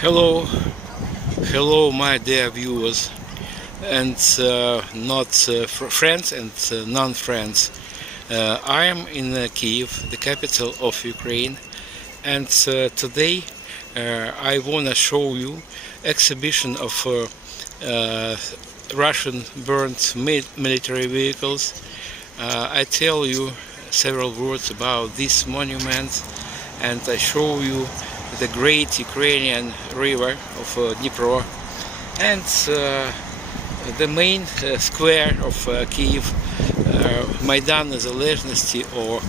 Hello, hello, my dear viewers, and not friends and non-friends. I am in Kyiv, the capital of Ukraine, and today I want to show you exhibition of Russian burnt military vehicles. I tell you several words about this monument, and I show you the great Ukrainian river of Dnipro and the main square of Kyiv, Maidan Незалежності or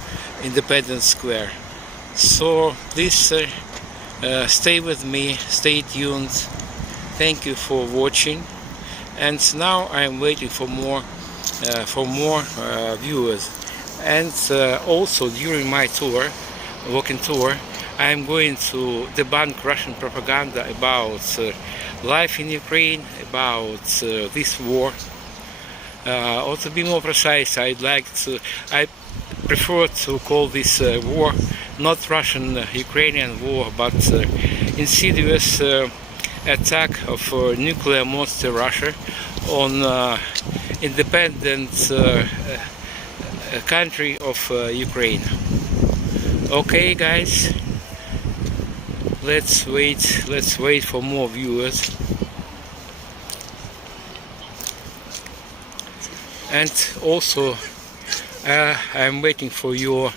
Independence Square. So please stay with me, stay tuned. Thank you for watching, and now I am waiting for more viewers. And also during my tour, walking tour, I am going to debunk Russian propaganda about life in Ukraine, about this war. Or to be more precise, I prefer to call this war not Russian-Ukrainian war, but insidious attack of nuclear monster Russia on independent country of Ukraine. Okay, guys. Let's wait for more viewers. And also I'm waiting for your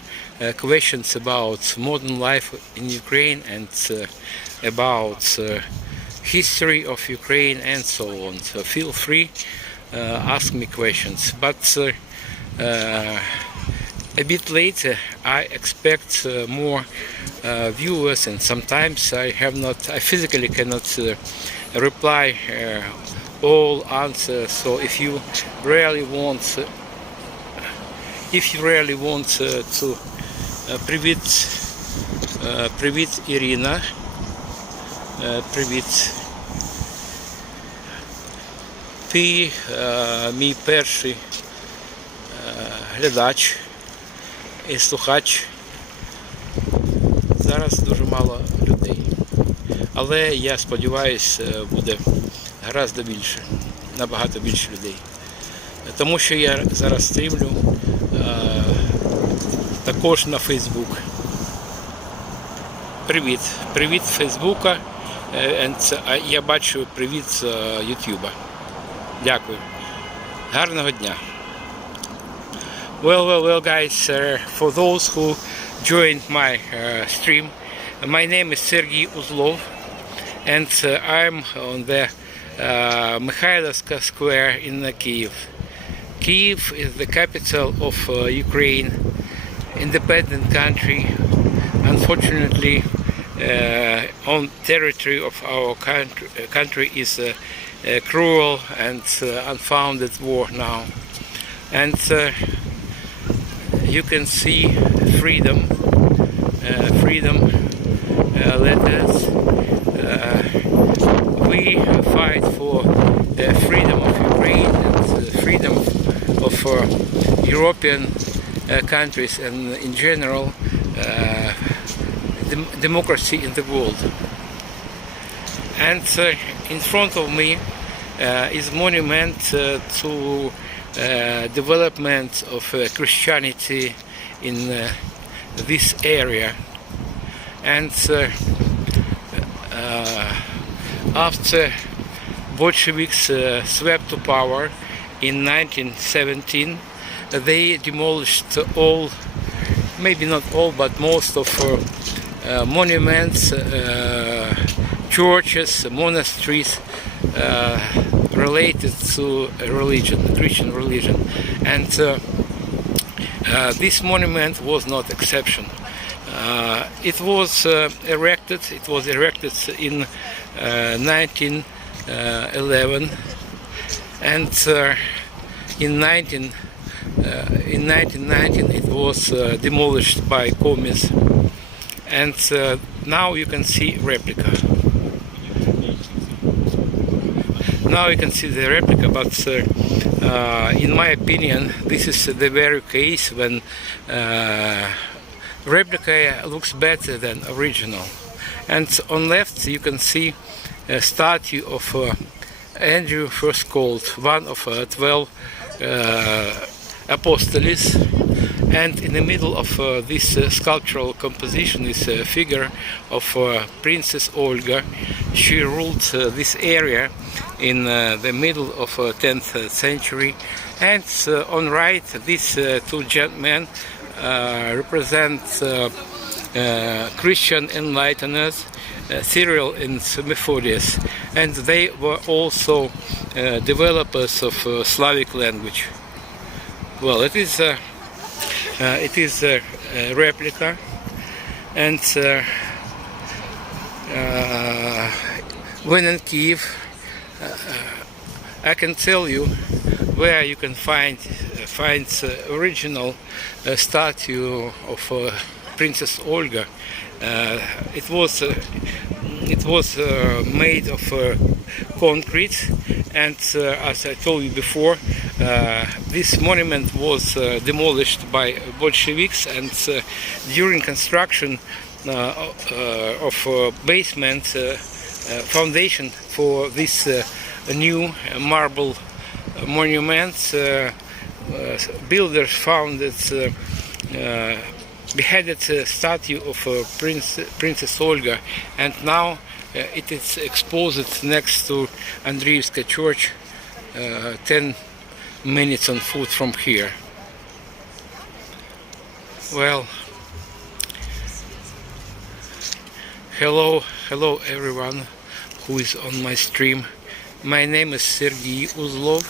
questions about modern life in Ukraine and about history of Ukraine and so on. So feel free, ask me questions. But a bit later I expect more viewers, and sometimes I physically cannot reply all answers. So if you really want to привіт Ірина, привіт. Ти мій перший глядач і слухач. Зараз дуже мало людей, але я сподіваюся, буде гораздо більше, набагато більше людей. Тому що я зараз стрімлю також на Фейсбук. Привіт, привіт з Фейсбука, я бачу привіт з Ютуба. Дякую. Гарного дня. Well, guys, for those who joined my stream, my name is Serhii Uzlov, and I'm on the Mikhailovska Square in Kyiv. Kyiv is the capital of Ukraine, independent country. Unfortunately, on territory of our country is a cruel and unfounded war now, and you can see freedom letters. We fight for the freedom of Ukraine and the freedom of European countries and in general democracy in the world. And in front of me is monument to development of Christianity in this area. And after Bolsheviks swept to power in 1917, they demolished all, maybe not all, but most of monuments, churches, monasteries related to religion, Christian religion. And this monument was not exception. It was erected in 1911, and in 1919 it was demolished by communists, and now you can see replica. Now you can see the replica, but in my opinion this is the very case when replica looks better than original. And on left you can see a statue of Andrew first called, one of 12 apostles. And in the middle of this sculptural composition is a figure of Princess Olga. She ruled this area in the middle of 10th century. And on right, these two gentlemen represent Christian enlighteners, Cyril and Methodius, and they were also developers of Slavic language. Well, it is a replica, and when in Kyiv, I can tell you where you can find original statue of Princess Olga. It was made of concrete, and as I told you before, this monument was demolished by Bolsheviks, and during construction of basement foundation for this new marble monument, builders found that beheaded statue of Princess Olga, and now it is exposed next to Andreevska Church, 10 minutes on foot from here. Well, hello everyone who is on my stream. My name is Serhii Uzlov.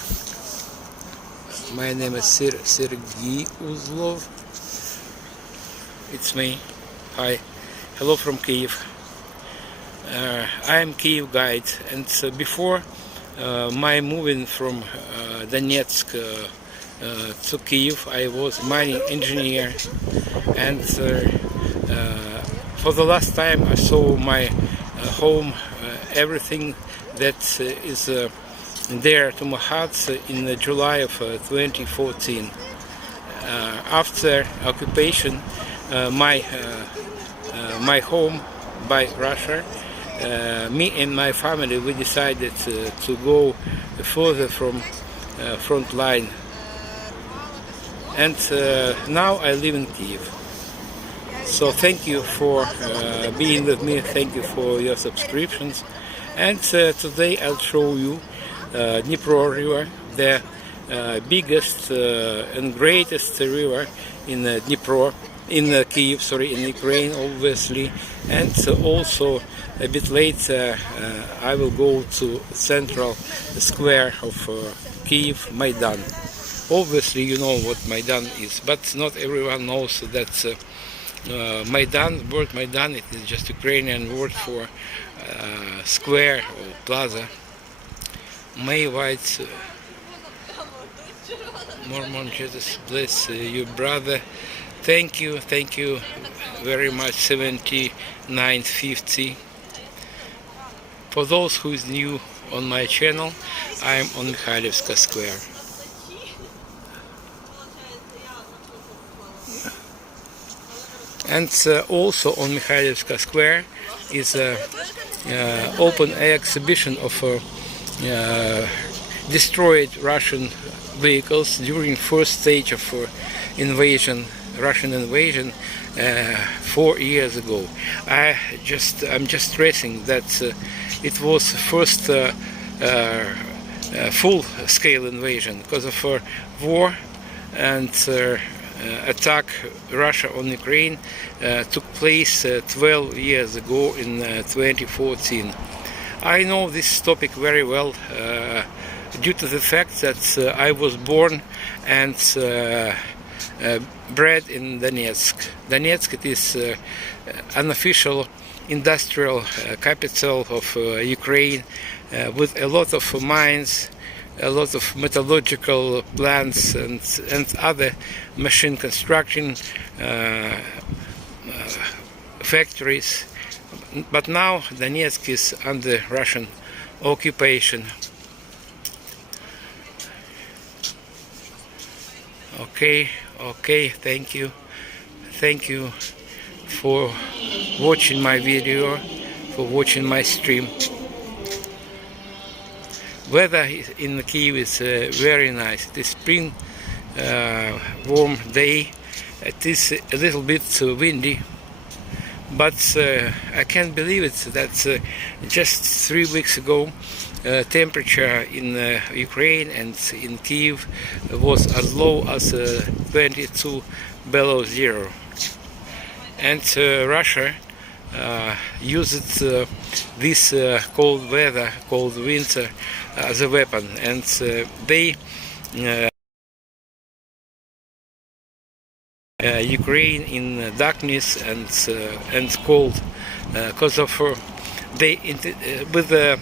Serhii Uzlov. It's me. Hi. Hello from Kyiv. I am Kyiv guide, and before my moving from Donetsk to Kyiv, I was mining engineer, and for the last time I saw my home, everything that is there to my heart in July of 2014. After occupation, my home by Russia, me and my family, we decided to go further from front line, and now I live in Kyiv. So thank you for being with me, thank you for your subscriptions, and today I'll show you Dnipro River, the biggest and greatest river in Dnipro, in Kyiv, sorry, in Ukraine, obviously, and also a bit later I will go to central square of Kyiv, Maidan. Obviously you know what Maidan is, but not everyone knows that Maidan, word Maidan, it is just Ukrainian word for square or plaza. May White, Mormon Jesus bless you, brother. Thank you very much. 7950. For those who is new on my channel, I am on Mikhailivska Square. And also on Mikhailivska Square is an open air exhibition of destroyed Russian vehicles during first stage of Russian invasion 4 years ago. I'm just stressing that it was first full-scale invasion because of war and attack Russia on Ukraine took place 12 years ago in 2014. I know this topic very well due to the fact that I was born and bred in Donetsk. Donetsk, it is unofficial industrial capital of Ukraine with a lot of mines, a lot of metallurgical plants and other machine construction factories. But now Donetsk is under Russian occupation. Okay, thank you for watching my video. for watching my stream. Weather in Kyiv is very nice. It is spring, warm day. It is a little bit windy, but I can't believe it that just 3 weeks ago temperature in Ukraine and in Kyiv was as low as 22 below zero. And Russia used this cold weather, cold winter as a weapon, and they Ukraine in darkness and cold because of with the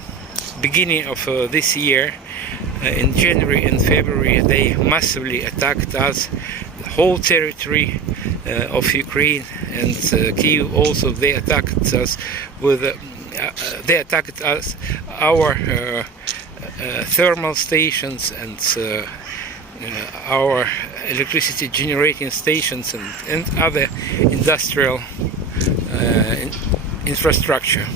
beginning of this year in January and February they massively attacked us, the whole territory of Ukraine, and Kyiv also. They attacked us with our thermal stations and our electricity generating stations and other industrial infrastructure.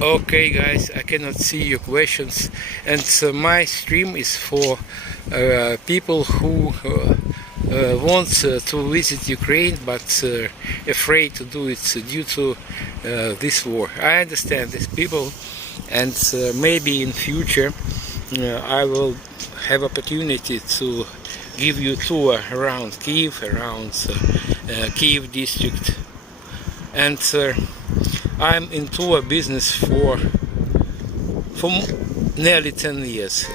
Okay guys, I cannot see your questions, and my stream is for people who want to visit Ukraine but afraid to do it due to this war. I understand these people, and maybe in future I will have opportunity to give you a tour around Kyiv, around Kyiv district. And I'm in tour business for nearly 10 years.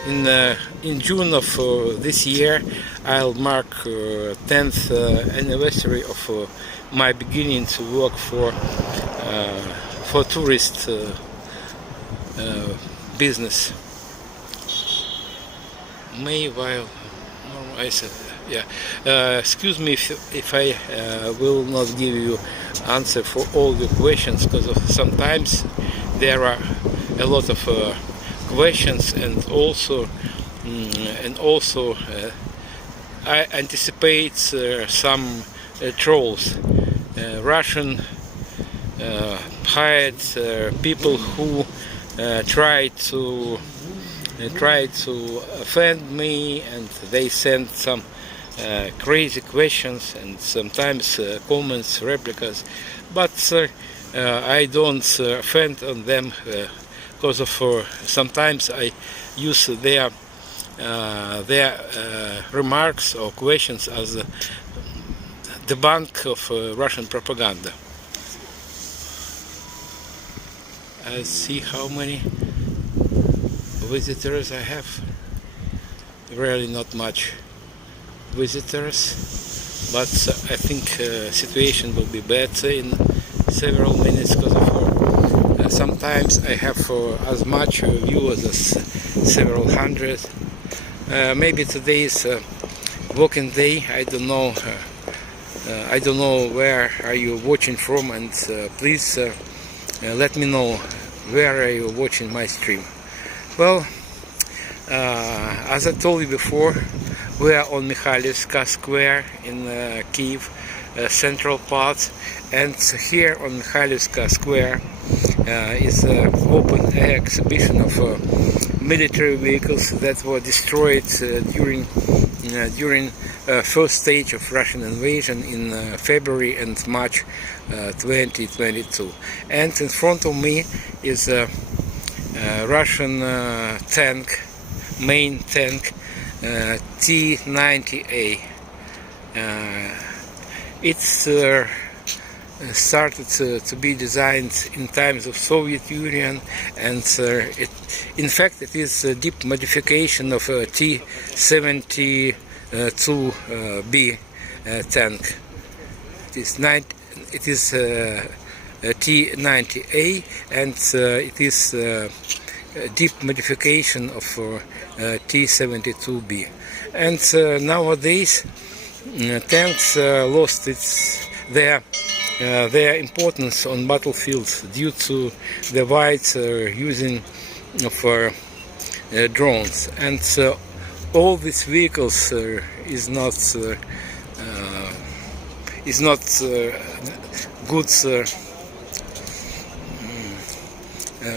In June of this year, I'll mark 10th anniversary of my beginning to work for tourist business. I said, yeah. Excuse me if I will not give you answer for all the questions, because sometimes there are a lot of questions, and also I anticipate some trolls. Russian hired people who try to offend me, and they send some crazy questions and sometimes comments, replicas, but I don't offend on them because of sometimes I use their remarks or questions as the debunk of Russian propaganda. I see how many visitors I have. Really not much visitors, but I think situation will be better in several minutes, because of sometimes I have as much viewers as several hundred. Maybe today is working day. I don't know. I don't know where are you watching from, and please let me know where are you watching my stream. Well, as I told you before, we are on Mikhailivka Square in Kyiv, central part, and here on Mikhailivka Square is an open-air exhibition of military vehicles that were destroyed during first stage of Russian invasion in February and March 2022. And in front of me is a Russian tank, main tank, T-90A. It's started to be designed in times of Soviet Union, and in fact it is a deep modification of a T-72B tank. It is T-90A, and it is a deep modification of T-72B. And nowadays tanks lost their importance on battlefields due to the wide using of drones, and all these vehicles is not is not good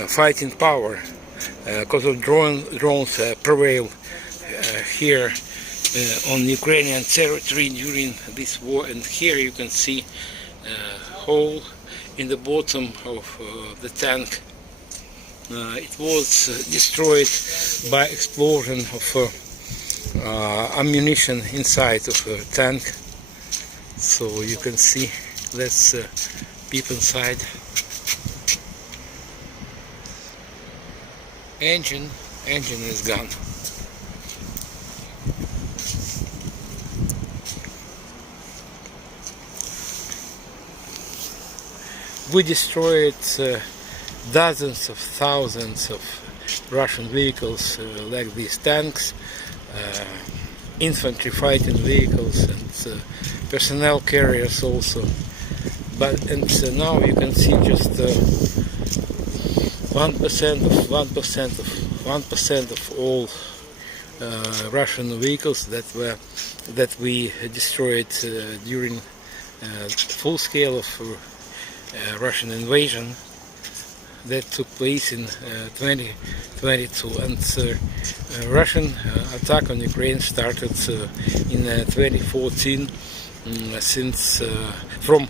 fighting power, because of drones prevail here on Ukrainian territory during this war. And here you can see a hole in the bottom of the tank. It was destroyed by explosion of ammunition inside of a tank. So you can see, let's peep inside. Engine is gone. We destroyed dozens of thousands of Russian vehicles like these tanks, infantry fighting vehicles, and personnel carriers also. And now you can see just 1% of all Russian vehicles that we destroyed during full scale of Russian invasion that took place in 2022. And Russian attack on Ukraine started in 2014, since from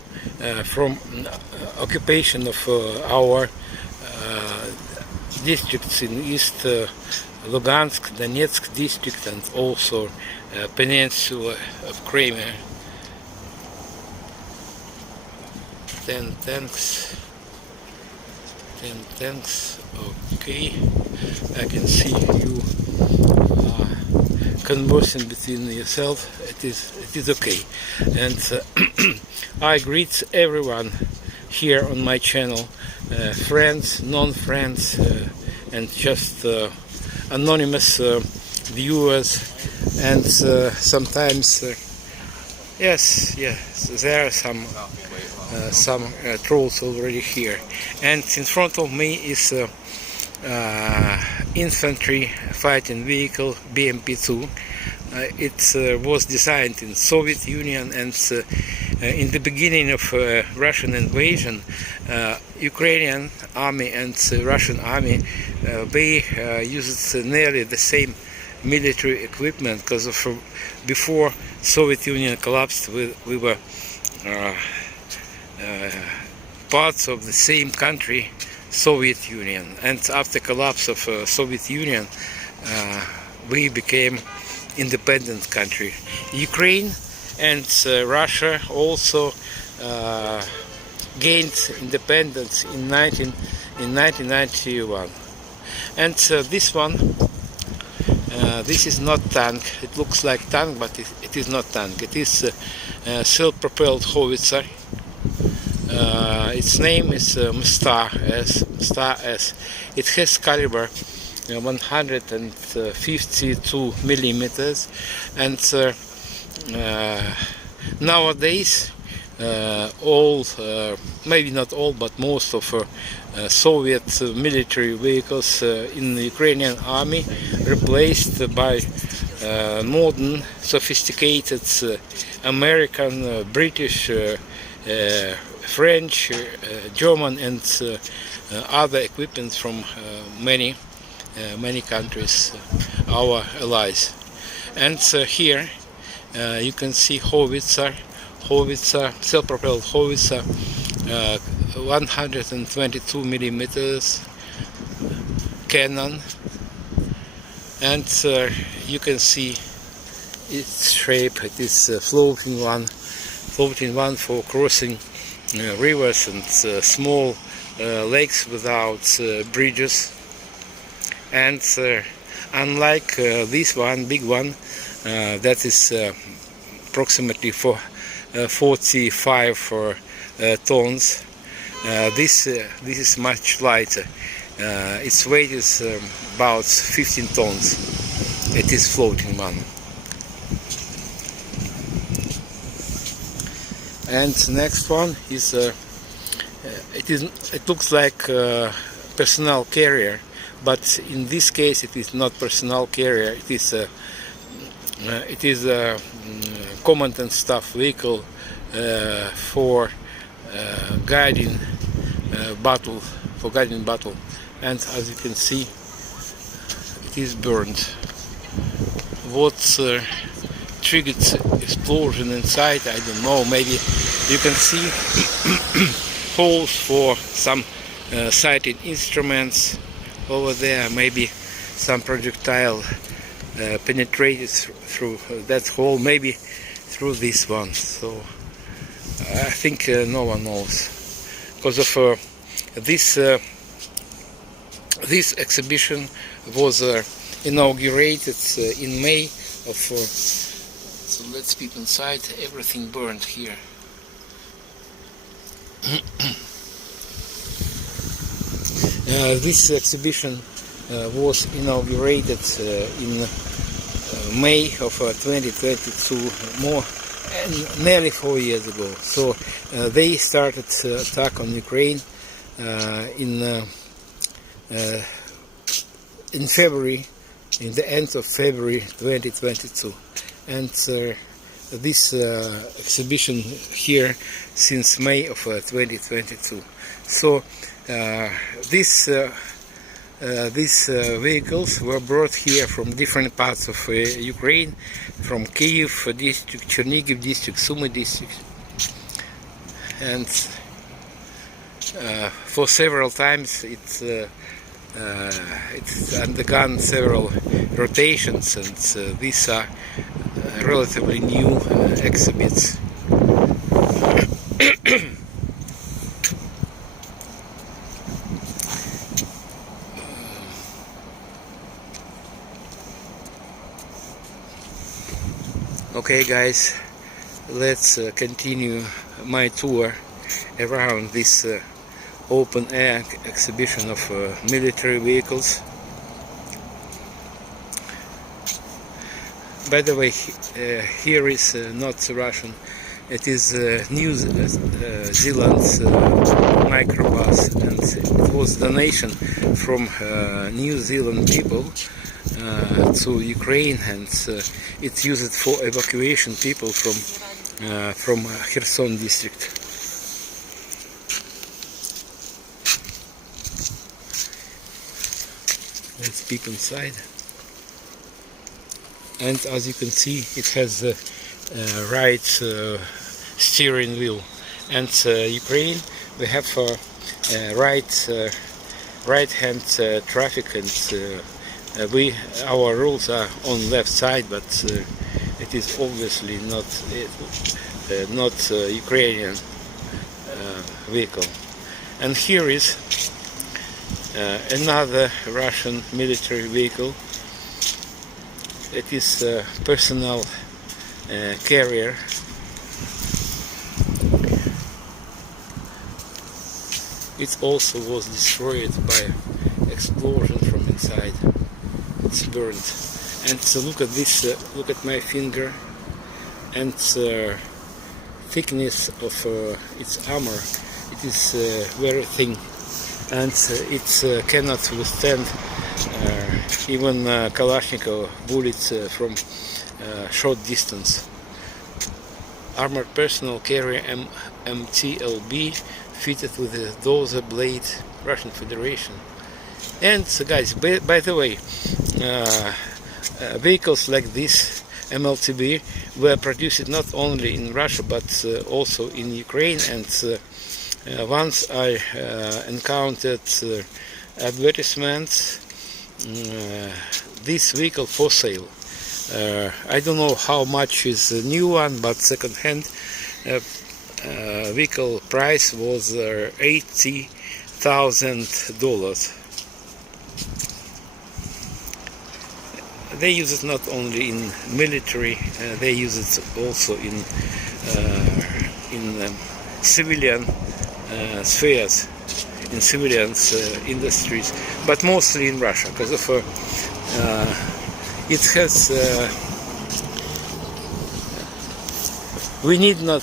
occupation of our districts in East Lugansk, Donetsk district, and also peninsula of Crimea. 10 tanks. Okay, I can see you conversing between yourself. It is okay. And I greet everyone here on my channel, friends, non-friends, and just anonymous viewers, and sometimes yes, there are some trolls already here. And in front of me is infantry fighting vehicle BMP-2. It was designed in Soviet Union, and in the beginning of Russian invasion, Ukrainian army and Russian army they used nearly the same military equipment, because before Soviet Union collapsed, we were parts of the same country, Soviet Union. And after collapse of Soviet Union, we became independent country. Ukraine and Russia also gained independence in 1991. And this one, this is not tank. It looks like tank, but it is not tank. It is self-propelled howitzer. Its name is Star S. It has caliber 152 millimeters, and nowadays all, maybe not all, but most of Soviet military vehicles in the Ukrainian army replaced by modern, sophisticated American, British, French, German, and other equipment from many countries, our allies. And here you can see howitzer, self-propelled howitzer, 122 millimeters cannon, and you can see its shape. It is a floating one for crossing rivers and small lakes without bridges. And unlike this one, big one, that is approximately 45 tons, this is much lighter. Its weight is about 15 tons. It is floating one. And next one is it looks like personnel carrier, but in this case it is not personnel carrier. It is a command and staff vehicle for guiding battle, and as you can see, it is burned. What triggered explosion inside, I don't know. Maybe you can see holes for some sighted instruments over there. Maybe some projectile penetrated through that hole, maybe through this one. So I think no one knows, because of this exhibition was inaugurated in May of. So let's peep inside. Everything burned here. This exhibition was inaugurated in May of 2022, nearly 4 years ago. So they started attack on Ukraine in February, in the end of February 2022, and this exhibition here since May of 2022. So these vehicles were brought here from different parts of Ukraine, from Kyiv district, Chernihiv district, Sumy district, and for several times it's undergone several rotations, and these are relatively new exhibits. Okay guys, let's continue my tour around this open air exhibition of military vehicles. By the way, here is not Russian, it is New Zealand's microbus, and it was donation from New Zealand people to Ukraine, and it's used for evacuation people from Kherson district. Let's peep inside, and as you can see, it has a right steering wheel, and Ukraine, we have right hand traffic, and our rules are on left side, but it is obviously not Ukrainian vehicle. And here is another Russian military vehicle. It is a personal carrier. It also was destroyed by explosion from inside. It's burned. And look at this, look at my finger, and thickness of its armor. It is very thin, and it cannot withstand even Kalashnikov bullets from short distance. Armored personal carrier MTLB, fitted with a dozer blade, Russian Federation. And guys, by the way, vehicles like this MLTB were produced not only in Russia but also in Ukraine, and once I encountered advertisements, this vehicle for sale. I don't know how much is a new one, but second-hand vehicle price was $80,000. They use it not only in military, they use it also in civilian spheres, in civilian industries, but mostly in Russia, because of it has. We need not.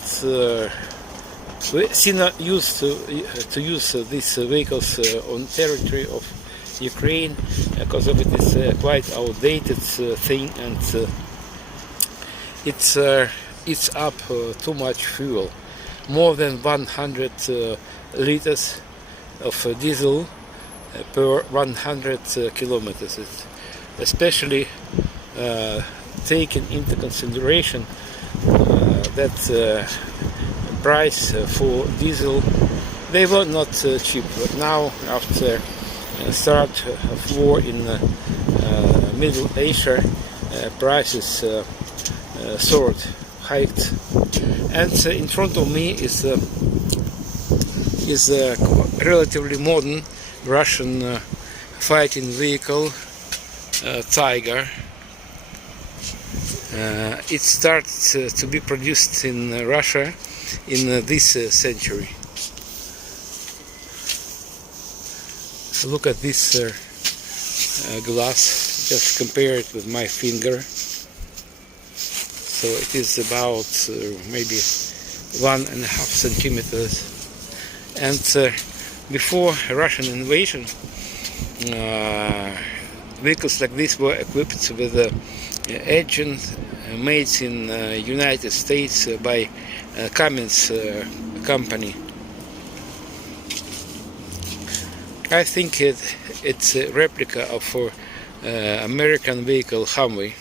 We see not used to use these vehicles on territory of Ukraine, because of it is quite outdated thing, and it's eats up too much fuel. More than 100 liters of diesel per 100 kilometers. It's especially taken into consideration that price for diesel, they were not cheap, but now after start of war in Middle Asia, prices soared, hiked, and in front of me is a relatively modern Russian fighting vehicle, Tiger. It started to be produced in Russia in this century. Look at this glass, just compare it with my finger. So it is about maybe 1.5 centimeters. And before Russian invasion, vehicles like this were equipped with an engine made in United States by Cummins company. I think it's a replica of American vehicle Humvee.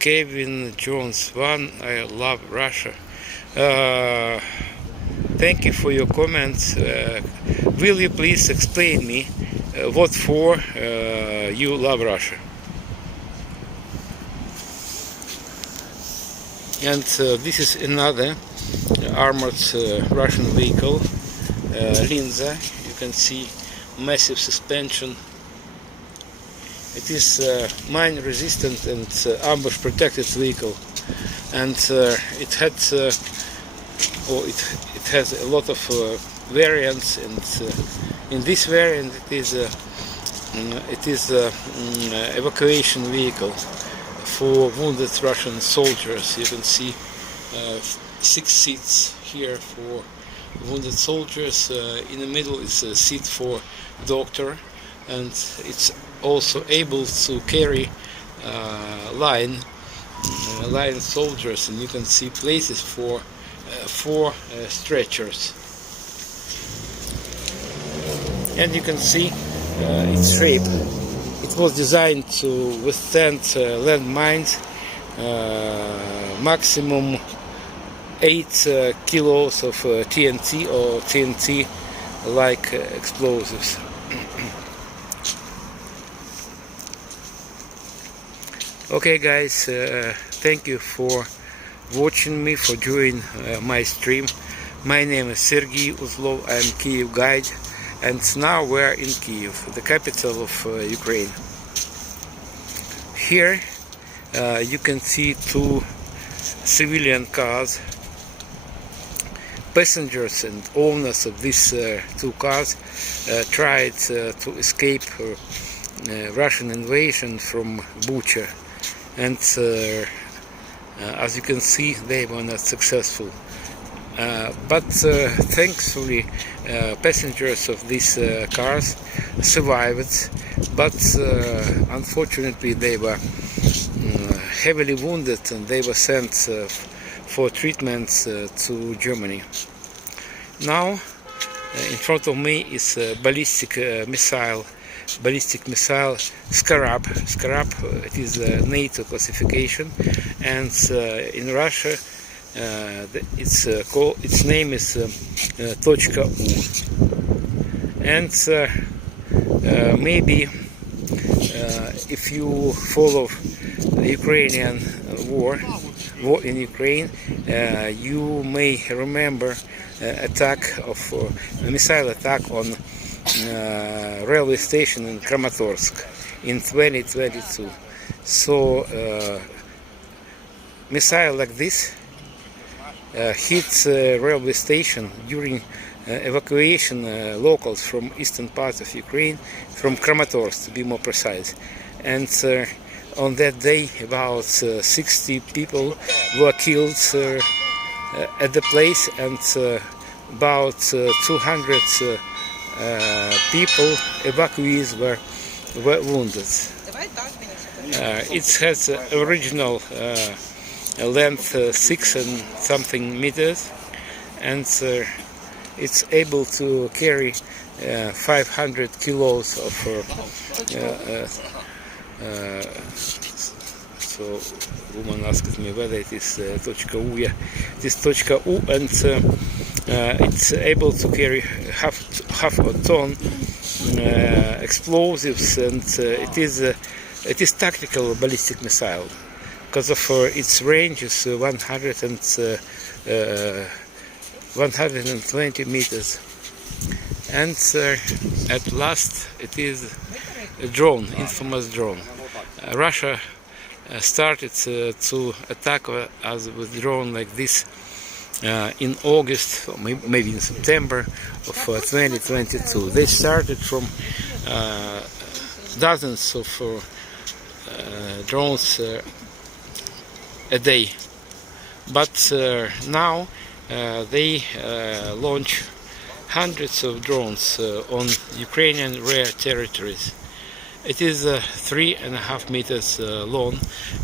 Kevin Jones 1, I love Russia. Thank you for your comments. Will you please explain me what for you love Russia? And this is another armored Russian vehicle, Linza. You can see massive suspension. It is mine resistant and ambush protected vehicle, and it has a lot of variants, and in this variant it is evacuation vehicle for wounded Russian soldiers. You can see 6 seats here for wounded soldiers. In the middle is a seat for doctor, and it's also able to carry line soldiers, and you can see places for 4 stretchers. And you can see its shape. It was designed to withstand landmines, maximum 8 kilos of TNT or TNT-like explosives. Okay guys, thank you for watching me, for joining my stream. My name is Serhii Uzlov, I am Kyiv guide, and now we are in Kyiv, the capital of Ukraine. Here you can see 2 civilian cars. Passengers and owners of these 2 cars tried to escape Russian invasion from Bucha, and as you can see, they were not successful. But thankfully, passengers of these cars survived, but unfortunately they were heavily wounded, and they were sent for treatment to Germany. Now, in front of me is a ballistic missile Scarab. It is a NATO classification, and in Russia its name is Точка U. And maybe if you follow the Ukrainian war in Ukraine, you may remember a missile attack on railway station in Kramatorsk in 2022. So missile like this hit railway station during evacuation locals from eastern part of Ukraine, from Kramatorsk to be more precise. And on that day about 60 people were killed at the place, and about 200 people, evacuees, were wounded. It has original length 6 and something meters, and it's able to carry 500 kilos of so woman asked me whether it is .u. Yeah, it is .u, and it's able to carry half a ton explosives, and it is tactical ballistic missile because of its range is 120 meters. And at last it is a drone, infamous drone. Russia started to attack us with drone like this in August, or maybe in September of 2022. They started from dozens of drones a day, but now they launch hundreds of drones on Ukrainian rare territories. It is 3.5 meters long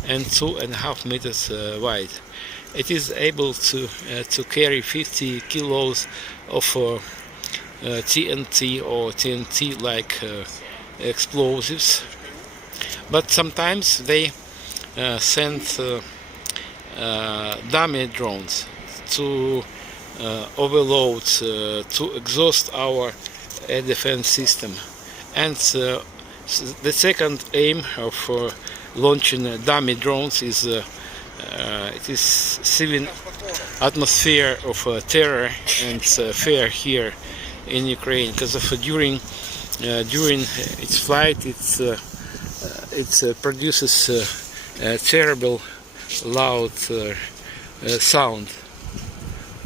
and 2.5 meters wide. It is able to carry 50 kilos of TNT or TNT-like explosives. But sometimes they send dummy drones to overload, to exhaust our air defense system. And the second aim of launching dummy drones is it is civil atmosphere of terror and fear here in Ukraine, because of during its flight it produces a terrible loud sound.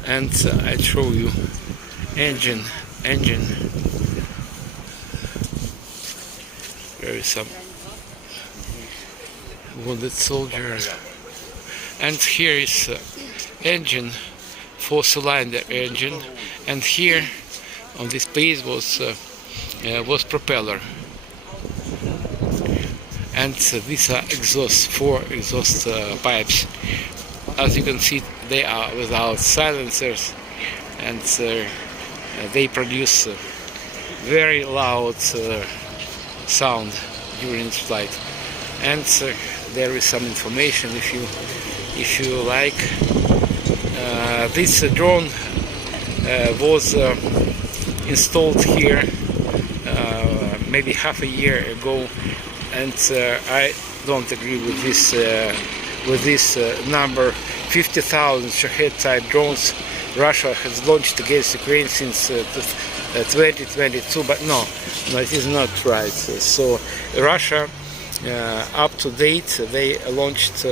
And I show you engine. There is some wounded soldier, and here is engine, 4-cylinder engine, and here on this piece was propeller, and these are exhaust, 4 exhaust pipes. As you can see, they are without silencers, and they produce very loud sound during its flight. And there is some information if you like. This drone was installed here maybe half a year ago, and I don't agree with this number. 50,000 Serhii type drones Russia has launched against Ukraine since 2022, but no, it is not right. So Russia, up to date, they launched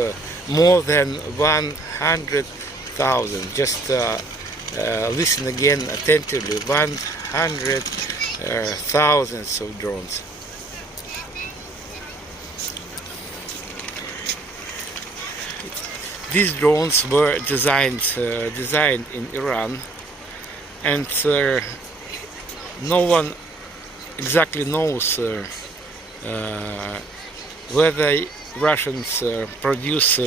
more than 100,000. Just listen again attentively: 100,000 of drones. These drones were designed in Iran, and no one exactly knows whether Russians produce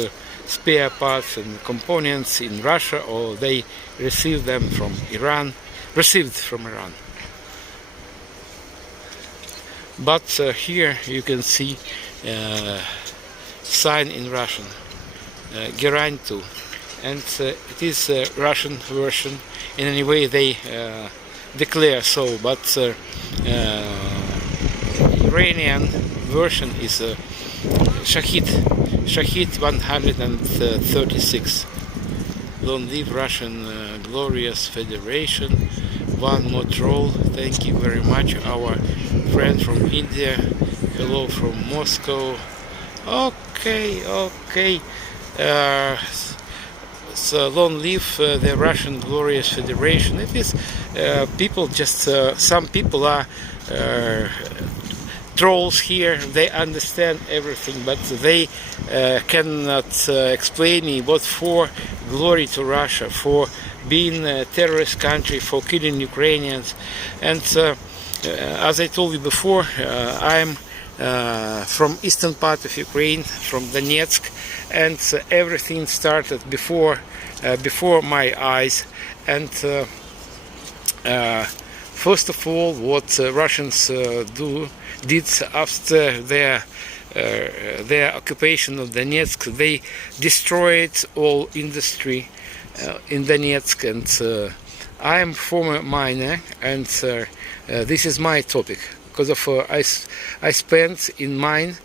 spare parts and components in Russia, or they received from Iran. But here you can see sign in Russian. Gerain 2, and it is a Russian version. In any way they declare so, but Iranian version is Serhii 136. Long live Russian glorious Federation. One more troll. Thank you very much, our friend from India. Hello from Moscow. Okay. So long live the Russian glorious Federation. It is people, just some people are trolls here. They understand everything, but they cannot explain me what for. Glory to Russia for being a terrorist country, for killing Ukrainians. And as I told you before, I'm from eastern part of Ukraine, from Donetsk, and everything started before my eyes. And first of all, what Russians did after their occupation of Donetsk, they destroyed all industry in Donetsk. And I am former miner, and this is my topic, because of I spent in mine,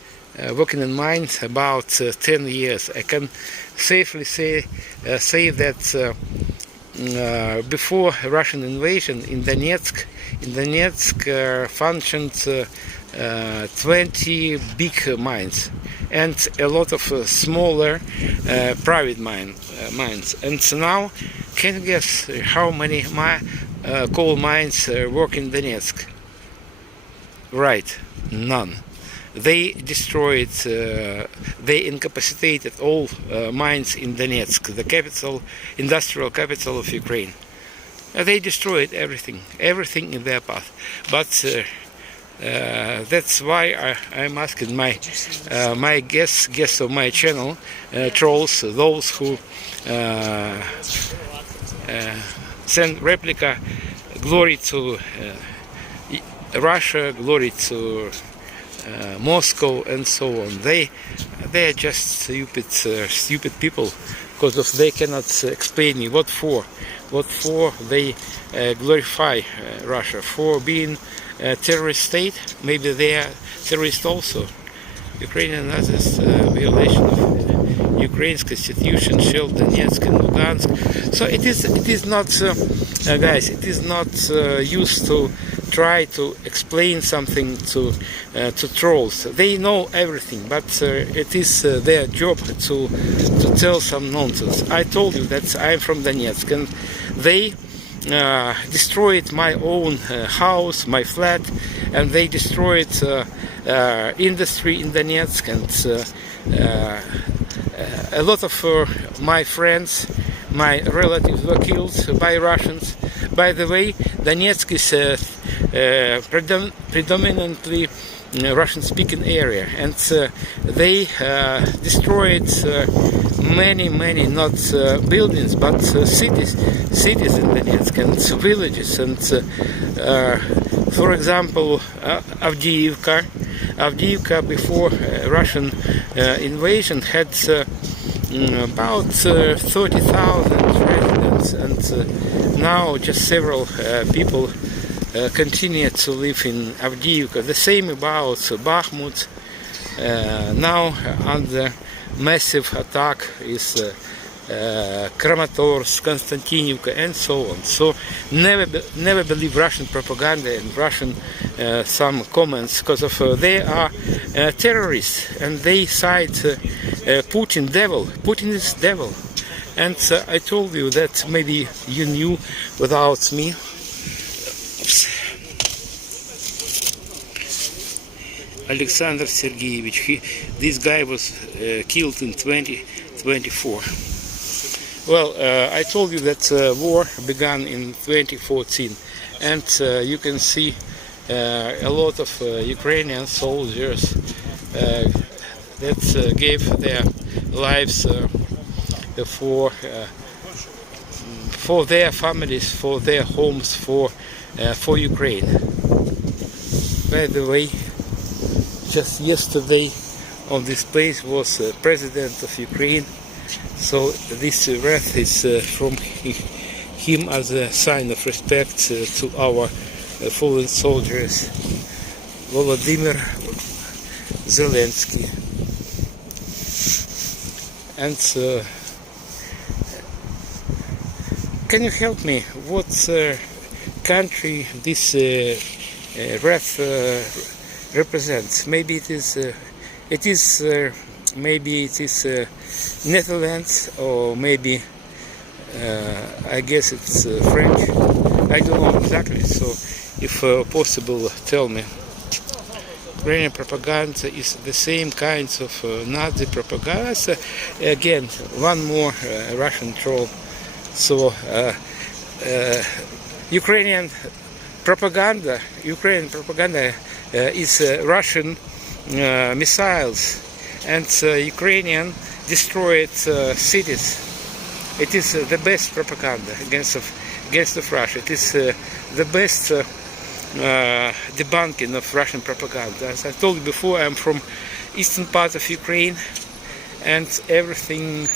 working in mines about 10 years. I can safely say that before Russian invasion in Donetsk functioned 20 big mines and a lot of smaller private mines. And so now, can you guess how many coal mines work in Donetsk? Right, none. They destroyed, they incapacitated all mines in Donetsk, the capital, industrial capital of Ukraine. They destroyed everything in their path. But that's why I'm asking my guests of my channel, trolls, those who send replica, glory to Russia, glory to Moscow, and so on. They are just stupid people, because they cannot explain me what for they glorify Russia, for being a terrorist state. Maybe they are terrorists also. Ukrainian others violation of Ukraine's constitution, shelled Donetsk and Lugansk. So it is not, guys. It is not used to try to explain something to trolls. They know everything, but it is their job to tell some nonsense. I told you that I'm from Donetsk, and they destroyed my own house, my flat, and they destroyed industry in Donetsk, and a lot of my friends, my relatives were killed by Russians. By the way, Donetsk is predominantly Russian-speaking area, and they destroyed many, not buildings, but cities in Donetsk, and villages. And for example, Avdiivka before Russian invasion had about 30,000 residents, and now just several people continue to live in Avdiivka. The same about Bakhmut. Now under massive attack is Kramatorsk, Konstantinivka, and so on. So never believe Russian propaganda and Russian some comments, because of they are terrorists, and they cite Putin devil. Putin is devil. And I told you that maybe you knew without me. Alexander Sergeyevich, this guy was killed in 2024. Well, I told you that war began in 2014, and you can see a lot of Ukrainian soldiers that gave their lives for their families, for their homes, for Ukraine. By the way, just yesterday on this place was President of Ukraine, so this wreath is from him as a sign of respect to our fallen soldiers, Volodymyr Zelensky. And can you help me? What country this wreath represents? Maybe it is Netherlands, or maybe I guess it's French. I don't know exactly. So, if possible, tell me. Ukrainian propaganda is the same kinds of Nazi propaganda. So, again, one more Russian troll. So Ukrainian propaganda is Russian missiles, and Ukrainian destroyed cities. It is the best propaganda against Russia. It is the best debunking of Russian propaganda. As I told you before, I'm from eastern part of Ukraine, and everything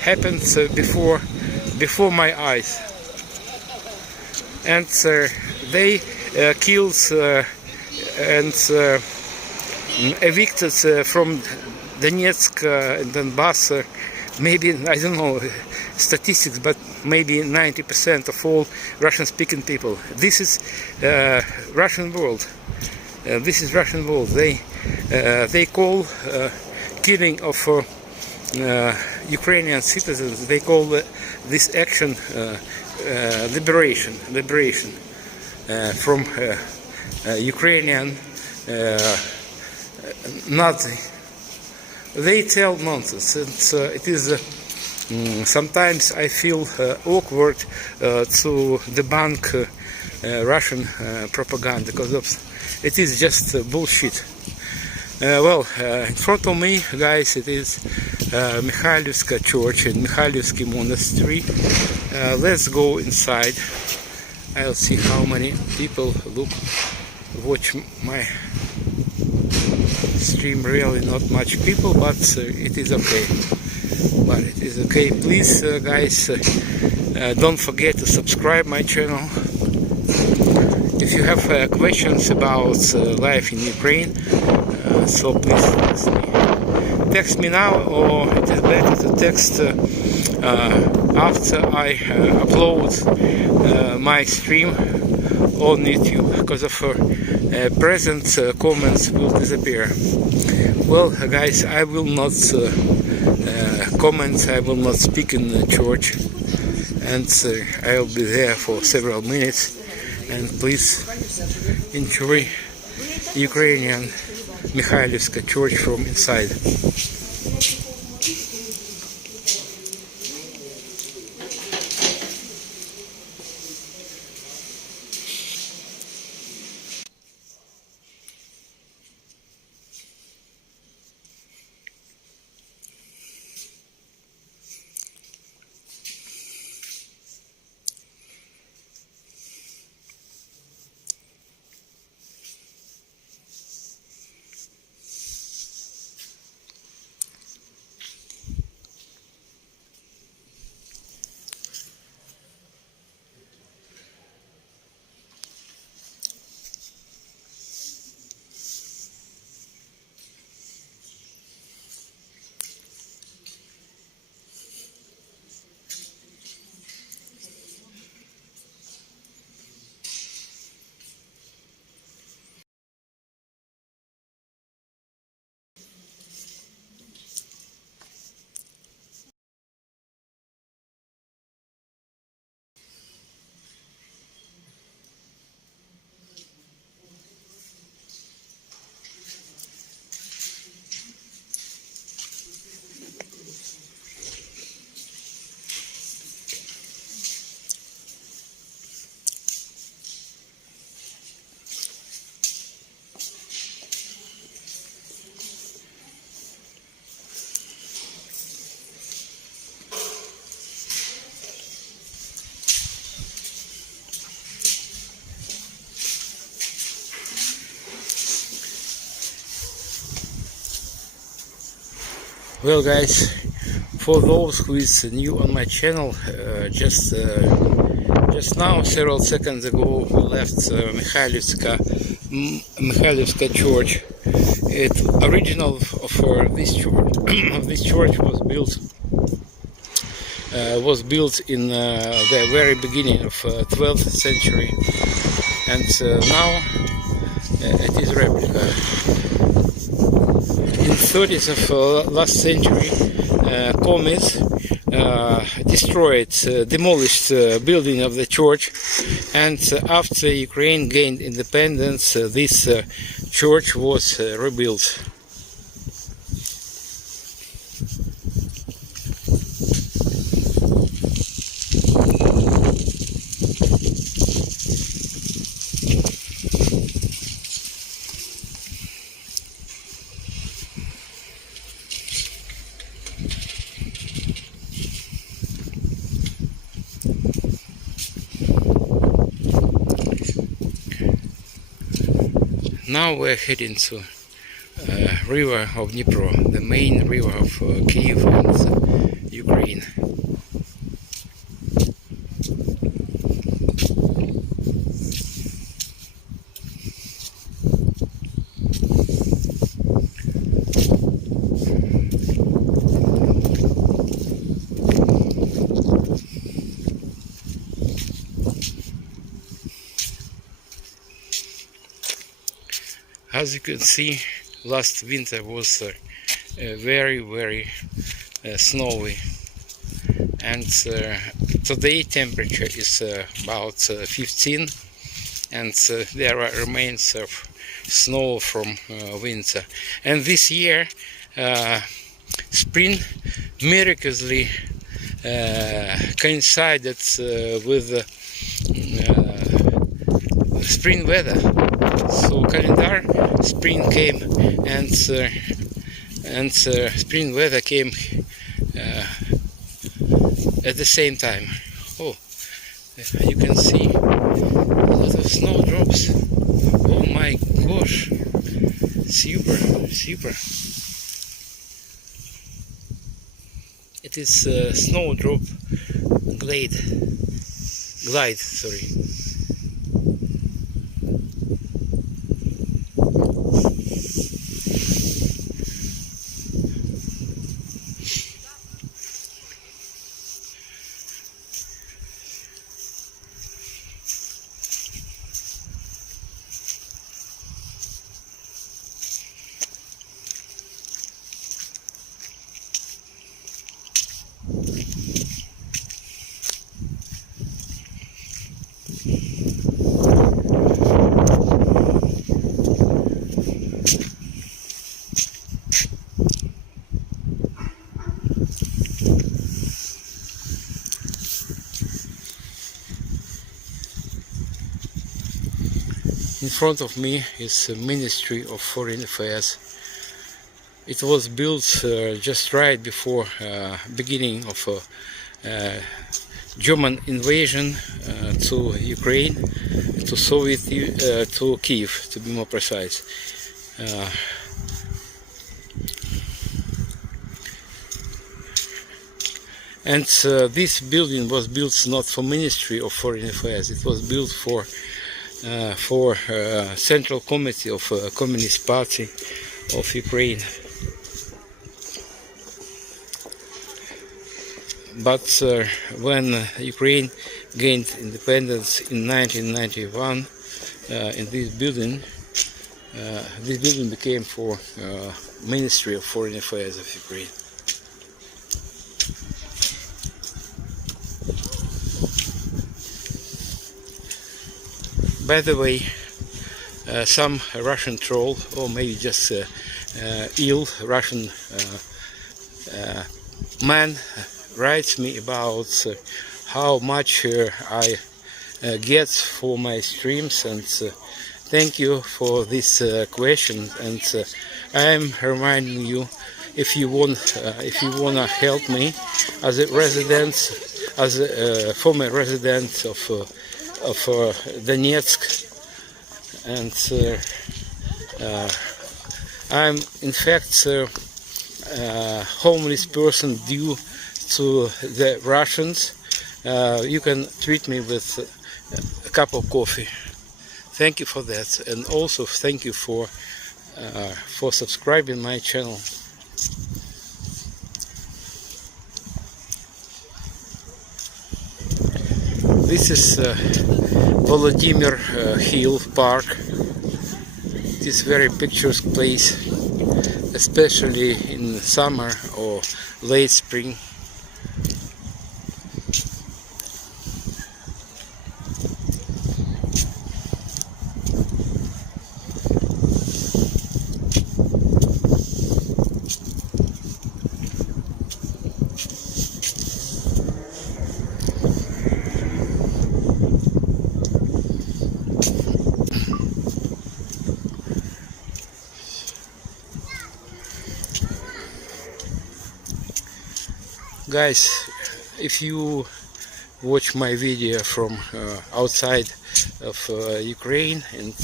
happens before my eyes. And they killed and evicted from Donetsk and Donbass, maybe, I don't know statistics, but maybe 90% of all Russian-speaking people. This is Russian world. This is Russian world. They call killing of Ukrainian citizens. They call this action liberation from Ukrainian Nazi. They tell nonsense. It is sometimes I feel awkward to debunk Russian propaganda, because it is just bullshit. Well, in front of me, guys, it is Mikhailivska church and Mikhailivsky Monastery. Let's go inside. I'll see how many people watch my stream. Really not much people, but it is okay. Please, guys, don't forget to subscribe my channel. If you have questions about life in Ukraine, so please text me now, or it is better to text after I upload my stream on YouTube, because of present comments will disappear. Well, guys, I will not comment, I will not speak in the church, and I will be there for several minutes. And please enjoy Ukrainian Mikhailivska church from inside. Well, guys, for those who is new on my channel, just now, several seconds ago, we left Mikhailivska church. It original of this church this church was built in the very beginning of 12th century, and now it is replica. In the 30s of last century, commies demolished building of the church, and after Ukraine gained independence, this church was rebuilt. Now we're heading to river of Dnipro, the main river of Kyiv and Ukraine. As you can see, last winter was very snowy, and today temperature is about 15, and there are remains of snow from winter. And this year spring miraculously coincided with spring weather. So calendar spring came, and spring weather came at the same time. Oh, you can see a lot of snowdrops. Oh my gosh, super. It is snowdrop glide, sorry. In front of me is the Ministry of Foreign Affairs. It was built just right before beginning of German invasion to Ukraine, to to Kyiv, to be more precise. And this building was built not for Ministry of Foreign Affairs. It was built for Central Committee of Communist Party of Ukraine. But when Ukraine gained independence in 1991, in this building became for Ministry of Foreign Affairs of Ukraine. By the way, some Russian troll, or maybe just ill Russian man, writes me about how much I get for my streams, and thank you for this question. And I'm reminding you, if you wanna help me as a resident, as a former resident of Donetsk, and I'm in fact a homeless person due to the Russians. You can treat me with a cup of coffee. Thank you for that, and also thank you for subscribing my channel. This is Volodymyr Hill Park. It is very picturesque place, especially in summer or late spring. Guys, if you watch my video from outside of Ukraine, and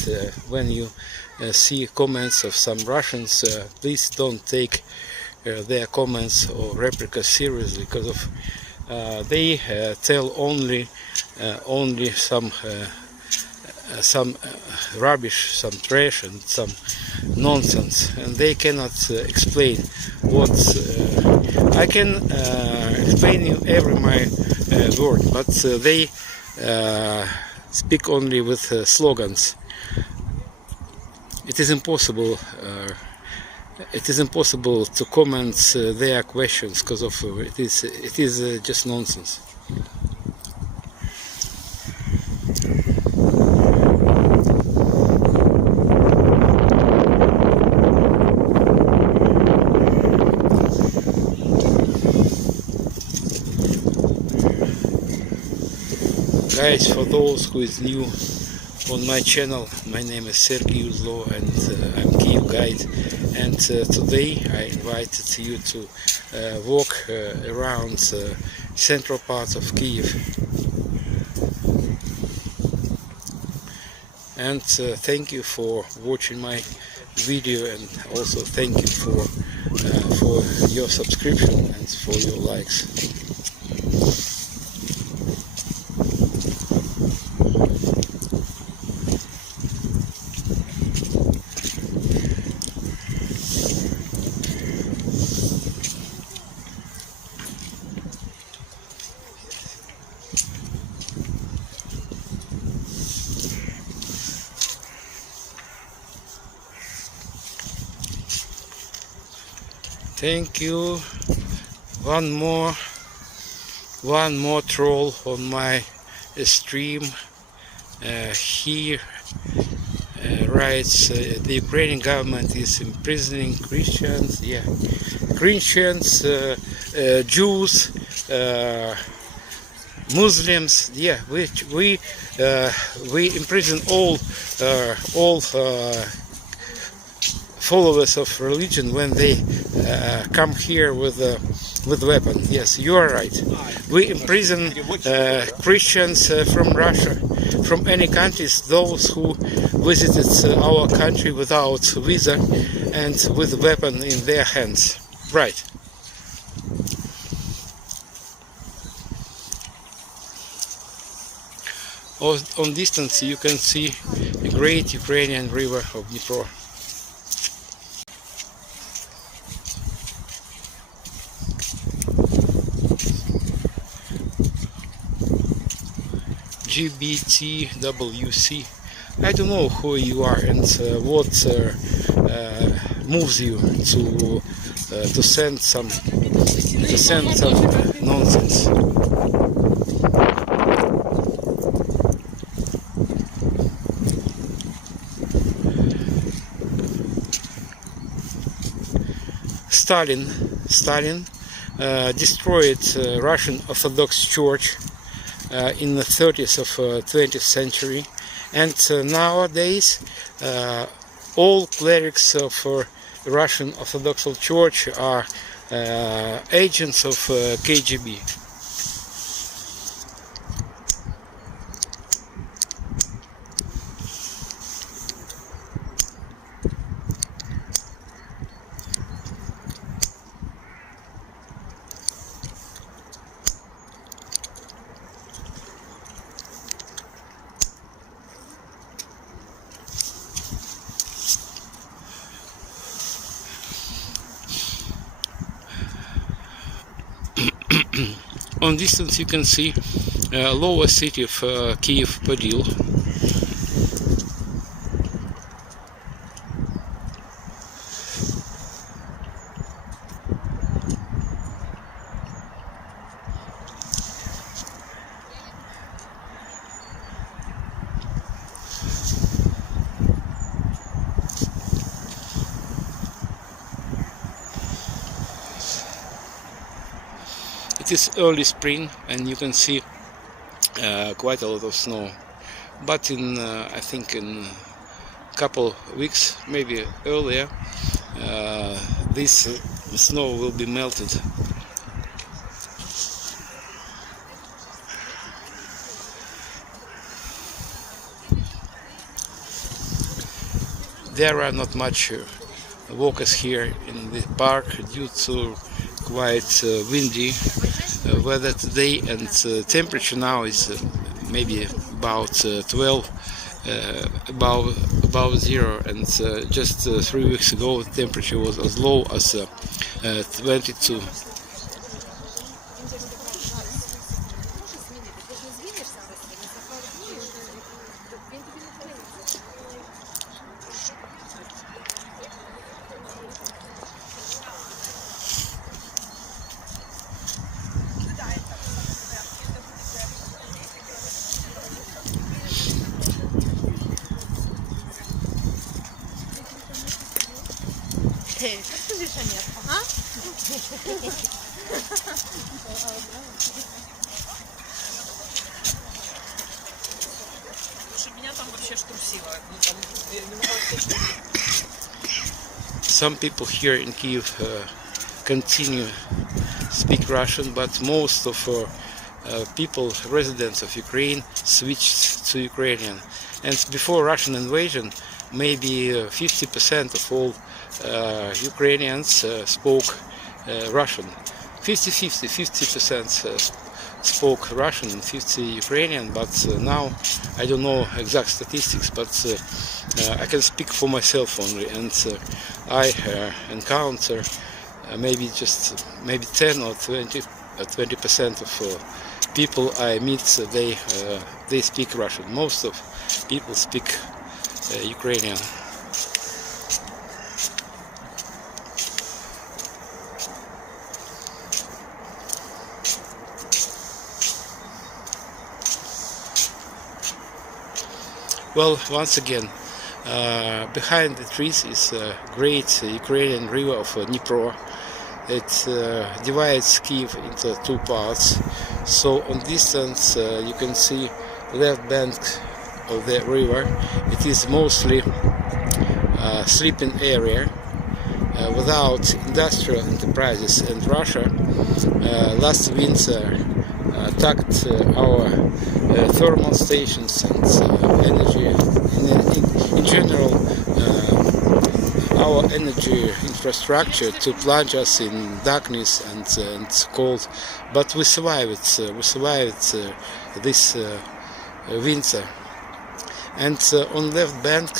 when you see comments of some Russians, please don't take their comments or replicas seriously, because of they tell only some rubbish, some trash and some nonsense, and they cannot explain what I can explain you every my word, but they speak only with slogans. It is impossible to comment their questions, because of it is just nonsense. Guys, for those who is new on my channel, my name is Serhii Uzlov, and I'm Kyiv guide, and today I invited you to walk around central part of Kyiv, and thank you for watching my video, and also thank you for your subscription and for your likes. Thank you. One more troll on my stream. He writes the Ukrainian government is imprisoning Christians, Christians, Jews, Muslims, we imprison all followers of religion when they come here with weapon. Yes, you are right. We imprison Christians from Russia, from any countries, those who visited our country without visa and with weapon in their hands. Right. On distance you can see the great Ukrainian river of Dnipro. GBTWC. I don't know who you are and what moves you to send some nonsense. Stalin destroyed Russian Orthodox Church in the 30s of 20th century, and nowadays all clerics of Russian Orthodox Church are agents of KGB. On distance you can see lower city of Kyiv, Podil. It is early spring and you can see quite a lot of snow, but in I think in a couple weeks, maybe earlier, this snow will be melted. There are not much walkers here in the park due to quite windy weather today, and temperature now is maybe about 12 above zero, and just 3 weeks ago the temperature was as low as 22. Some people here in Kyiv continue speak Russian, but most of people, residents of Ukraine, switched to Ukrainian. And before Russian invasion, maybe 50% of all Ukrainians spoke Russian. 50% spoke Russian and 50 Ukrainian, but now I don't know exact statistics, but I can speak for myself only, and I encounter maybe 10 or 20% of people I meet, they speak Russian. Most of people speak Ukrainian. Well, once again, behind the trees is a great Ukrainian river of Dnipro. It divides Kyiv into two parts. So on distance you can see left bank of the river. It is mostly sleeping area without industrial enterprises, and Russia last winter attacked our thermal stations and energy in general, our energy infrastructure, to plunge us in darkness and cold. But we survived this winter. And on left bank,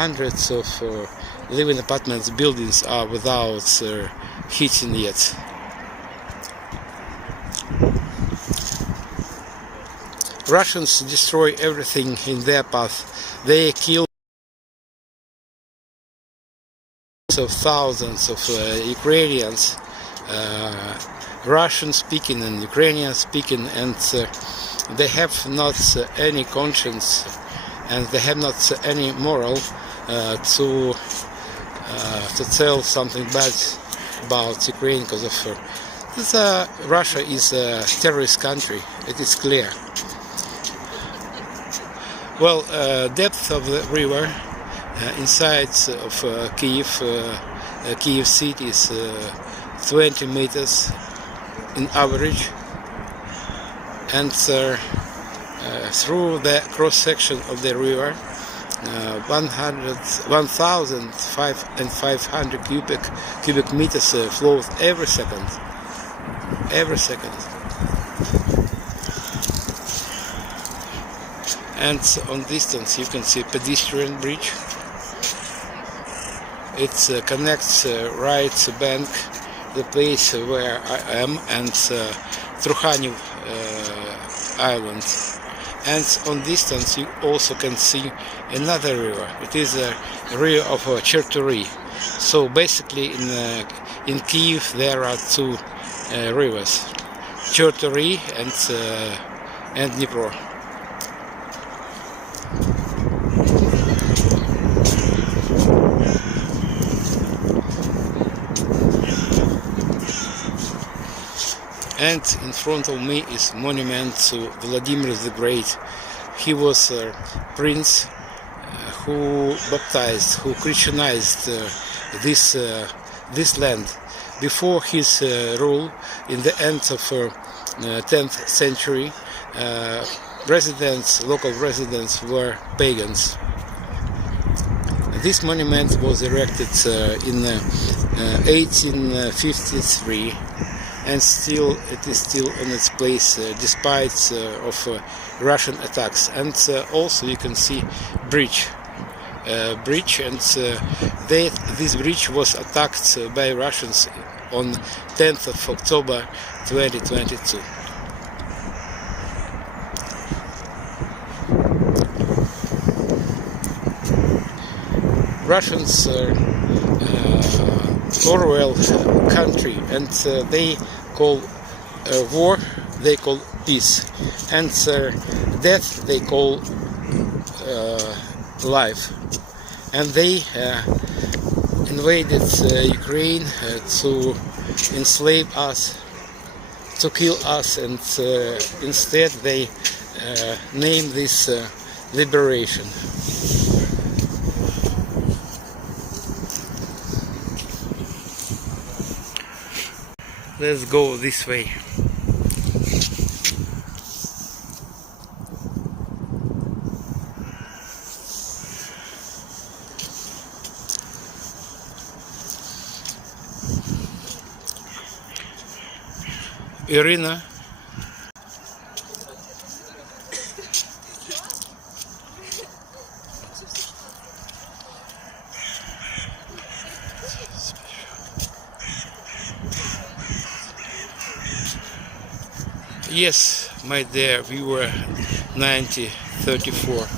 hundreds of living apartments buildings are without heating yet. Russians destroy everything in their path. They kill thousands of Ukrainians, Russian speaking and Ukrainian speaking, and they have not any conscience, and they have not any moral to tell something bad about Ukraine, because of Russia is a terrorist country. It is clear. Well, depth of the river inside of Kyiv city is 20 meters in average, and through the cross section of the river 1,500 cubic meters flow every second. And on distance you can see pedestrian bridge. It connects right bank, the place where I am, and Serhii Island. And on distance you also can see another river. It is a river of Serhii. So basically in Kyiv there are two rivers, Serhii and Dnipro. And in front of me is monument to Vladimir the Great. He was a prince who baptized, who Christianized this land. Before his rule, in the end of 10th century, local residents were pagans. This monument was erected in 1853, and still it is still in its place despite of Russian attacks. And also you can see bridge, and this bridge was attacked by Russians on 10th of October 2022. Russians Orwell country, and they call war, they call peace, and death they call life. And they invaded Ukraine to enslave us, to kill us, and instead they named this liberation. Let's go this way. Irina. Yes, my dear viewer 9034.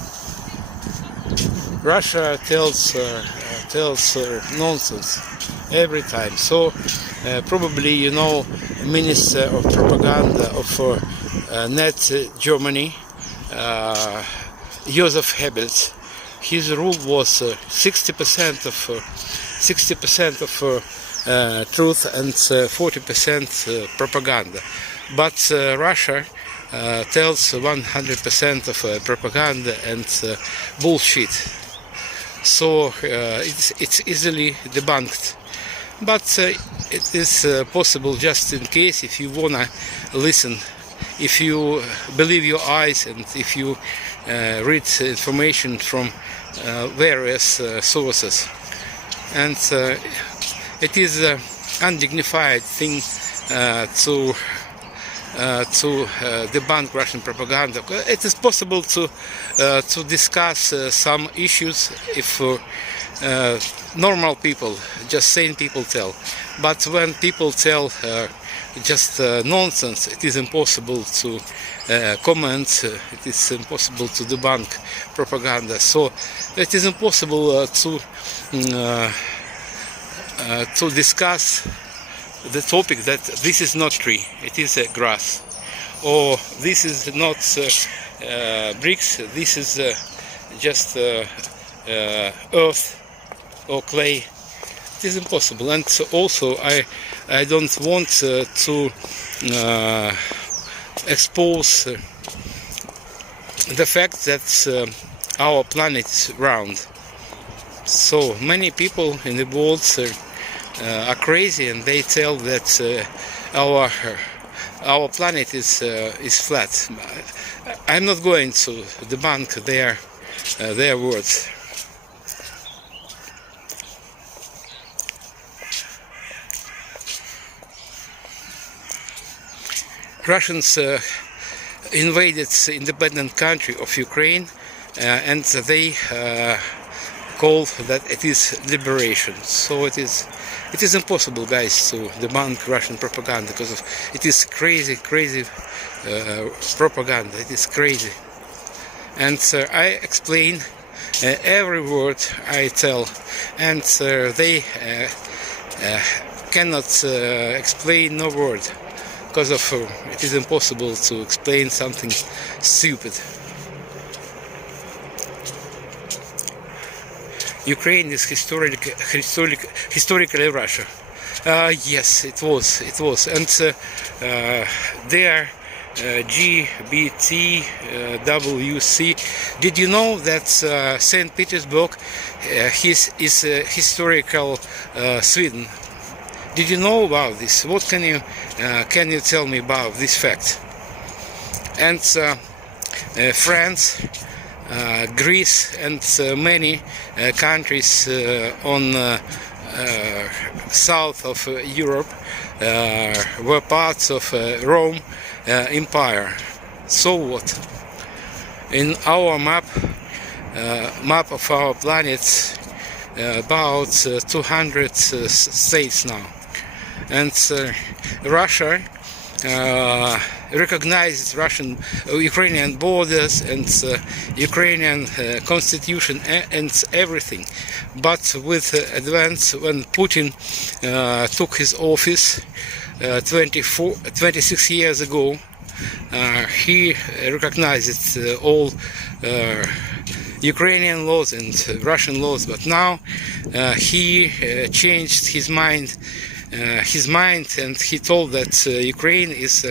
Russia tells nonsense every time. So probably you know Minister of Propaganda of Nazi Germany, Joseph Goebbels. His rule was 60% of truth and 40% propaganda. But Russia tells 100% of propaganda and bullshit. So it's easily debunked. But it is possible, just in case, if you wanna listen, if you believe your eyes, and if you read information from various sources. And it is an undignified thing to debunk Russian propaganda. It is possible to discuss some issues if normal people, just sane people tell. But when people tell just nonsense, it is impossible to comment, it is impossible to debunk propaganda. So it is impossible to discuss the topic that this is not tree, it is grass, or this is not bricks, this is just earth or clay. It is impossible. And also I don't want to expose the fact that our planet is round. So many people in the world are crazy, and they tell that our planet is flat. I'm not going to debunk their words. Russians invaded the independent country of Ukraine, and they call that it is liberation. So it is impossible, guys, to debunk Russian propaganda, because it is crazy propaganda. It is crazy. And I explain every word I tell, and they cannot explain no word, because of it is impossible to explain something stupid. Ukraine is historically Russia. Yes, it was, and their GBTWC. Did you know that St. Petersburg is historical Sweden? Did you know about this? What can you tell me about this fact? And France Greece and many countries on south of Europe were parts of Rome Empire. So what? In our map of our planet, about 200 states now, and Russia recognizes Ukrainian borders and Ukrainian constitution and everything. But with advance, when Putin took his office 26 years ago, he recognized all Ukrainian laws and Russian laws, but now he changed his mind. And he told that Ukraine is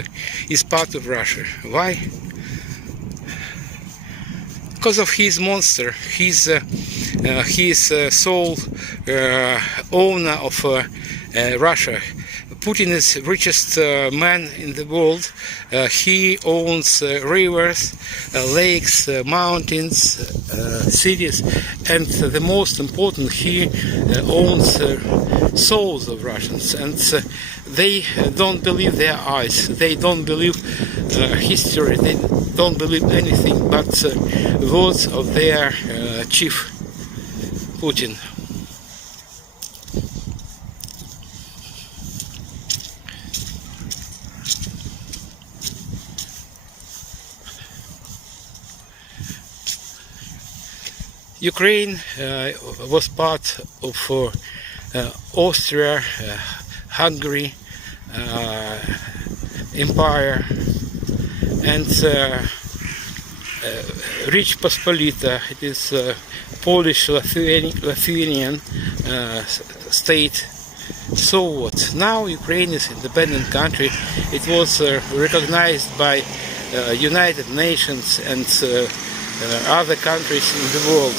part of Russia. Why? Because of his monster. He's sole owner of Russia. Putin is the richest man in the world. He owns rivers, lakes, mountains, cities, and the most important, he owns souls of Russians. And they don't believe their eyes. They don't believe history. They don't believe anything but words of their chief, Putin. Ukraine was part of Austria, Hungary Empire, and Rich Pospolita. It is Polish-Lithuanian state. So what? Now Ukraine is an independent country. It was recognized by United Nations and other countries in the world.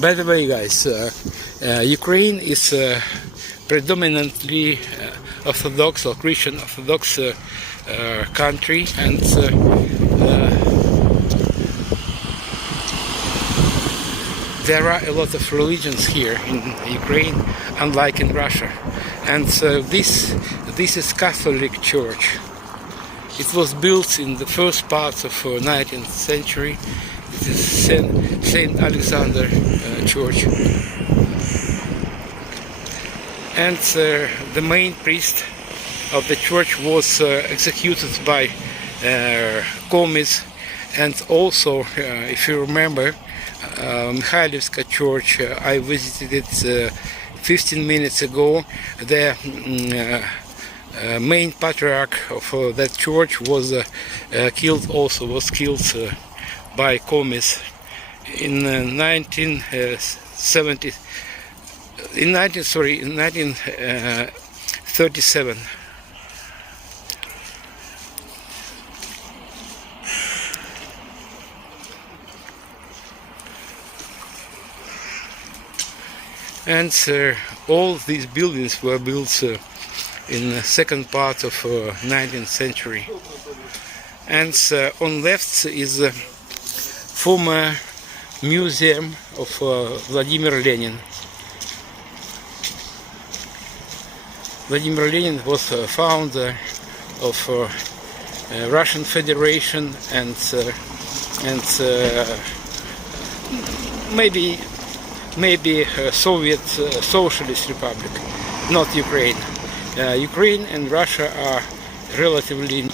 By the way, guys, Ukraine is predominantly Orthodox or Christian Orthodox country, and there are a lot of religions here in Ukraine, unlike in Russia. And this is Catholic Church. It was built in the first part of 19th century. It is Saint Alexander Church. And the main priest of the church was executed by commies. And also, if you remember, Mikhailivska Church, I visited it 15 minutes ago. The main patriarch of that church was killed by commies in 1937. And all these buildings were built in the second part of 19th century. And on left is the former museum of Vladimir Lenin. Vladimir Lenin was founder of Russian Federation and maybe Soviet Socialist Republic, not Ukraine. Ukraine and Russia are relatively.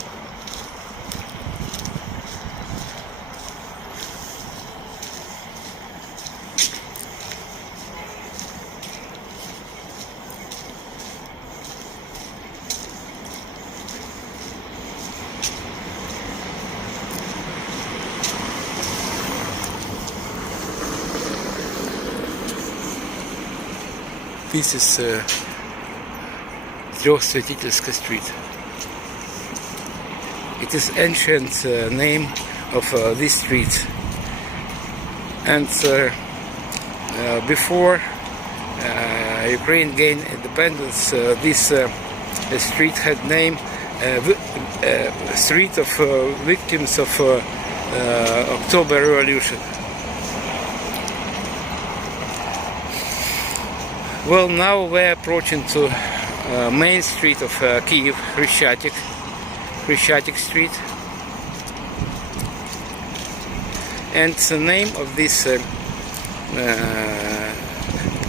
This is Трехсвятительская street. It is ancient name of this street, and before Ukraine gained independence, this street had name street of victims of October Revolution. Well, now we're approaching to main street of Kyiv, Hryshchatyk Street, and the name of this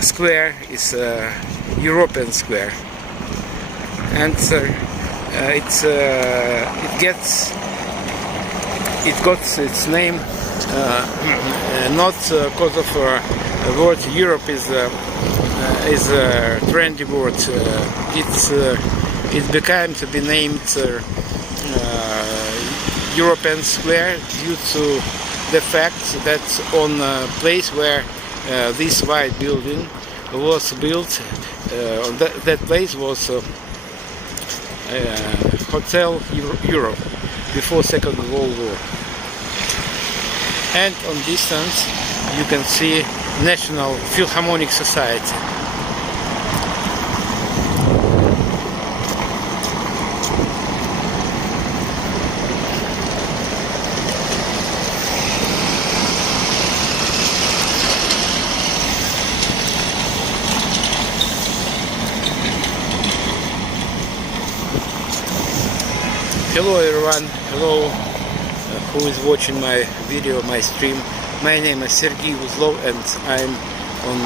square is European Square, and it got its name not because of the word Europe is a trendy word. It became to be named European Square due to the fact that on a place where this white building was built, that place was Hotel Europe before Second World War. And on distance you can see National Philharmonic Society. Hello everyone, hello who is watching my video, my stream. My name is Serhii Uzlov and I'm on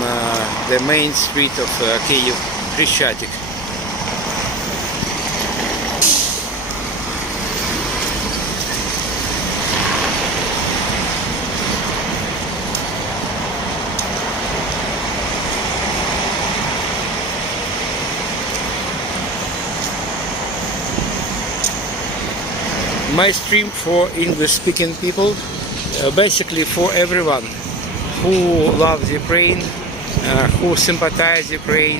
the main street of Kyiv, Hryshchatyk. My stream for English-speaking people, basically for everyone who loves Ukraine, who sympathizes Ukraine,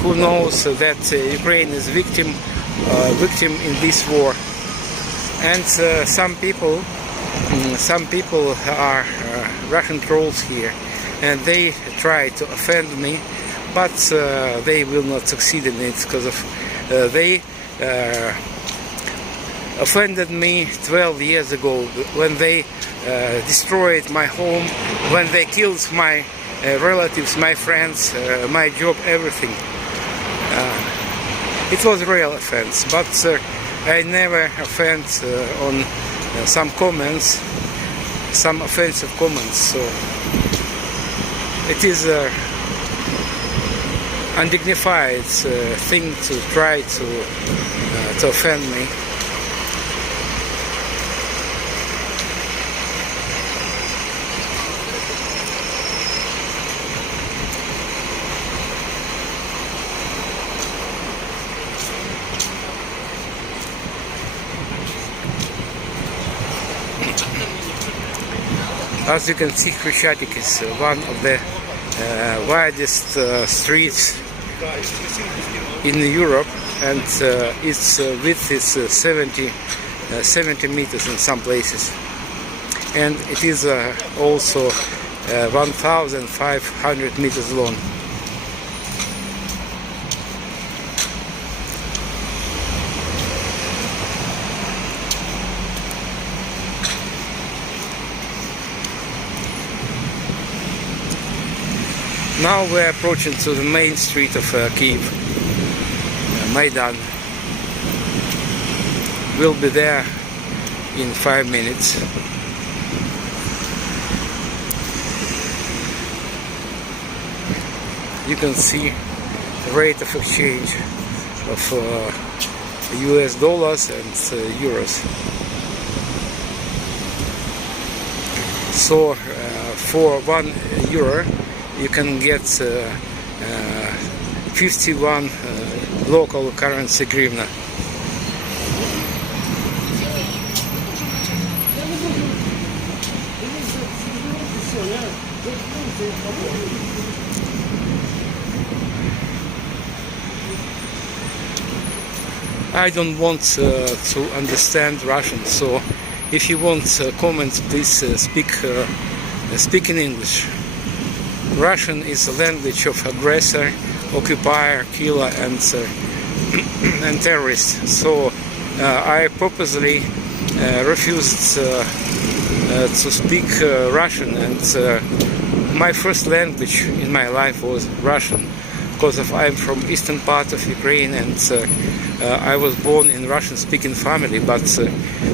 who knows that Ukraine is victim in this war. And some people are Russian trolls here, and they try to offend me, but they will not succeed in it because of they offended me 12 years ago when they destroyed my home, when they killed my relatives, my friends, my job, everything. It was a real offense, but I never offend on some comments, some offensive comments, so it is an undignified thing to try to offend me. As you can see, Hryshchatyk is one of the widest streets in Europe, and its width is 70 meters in some places, and it is also 1,500 meters long. Now we're approaching to the main street of Kyiv, Maidan. We'll be there in 5 minutes. You can see the rate of exchange of US dollars and euros. So for €1 you can get 51 local currency hryvnia. I don't want to understand Russian, so if you want comments, please speak in English. Russian is a language of aggressor, occupier, killer, and and terrorists. So I purposely refused to speak Russian, and my first language in my life was Russian, because I'm from eastern part of Ukraine, and I was born in Russian-speaking family. But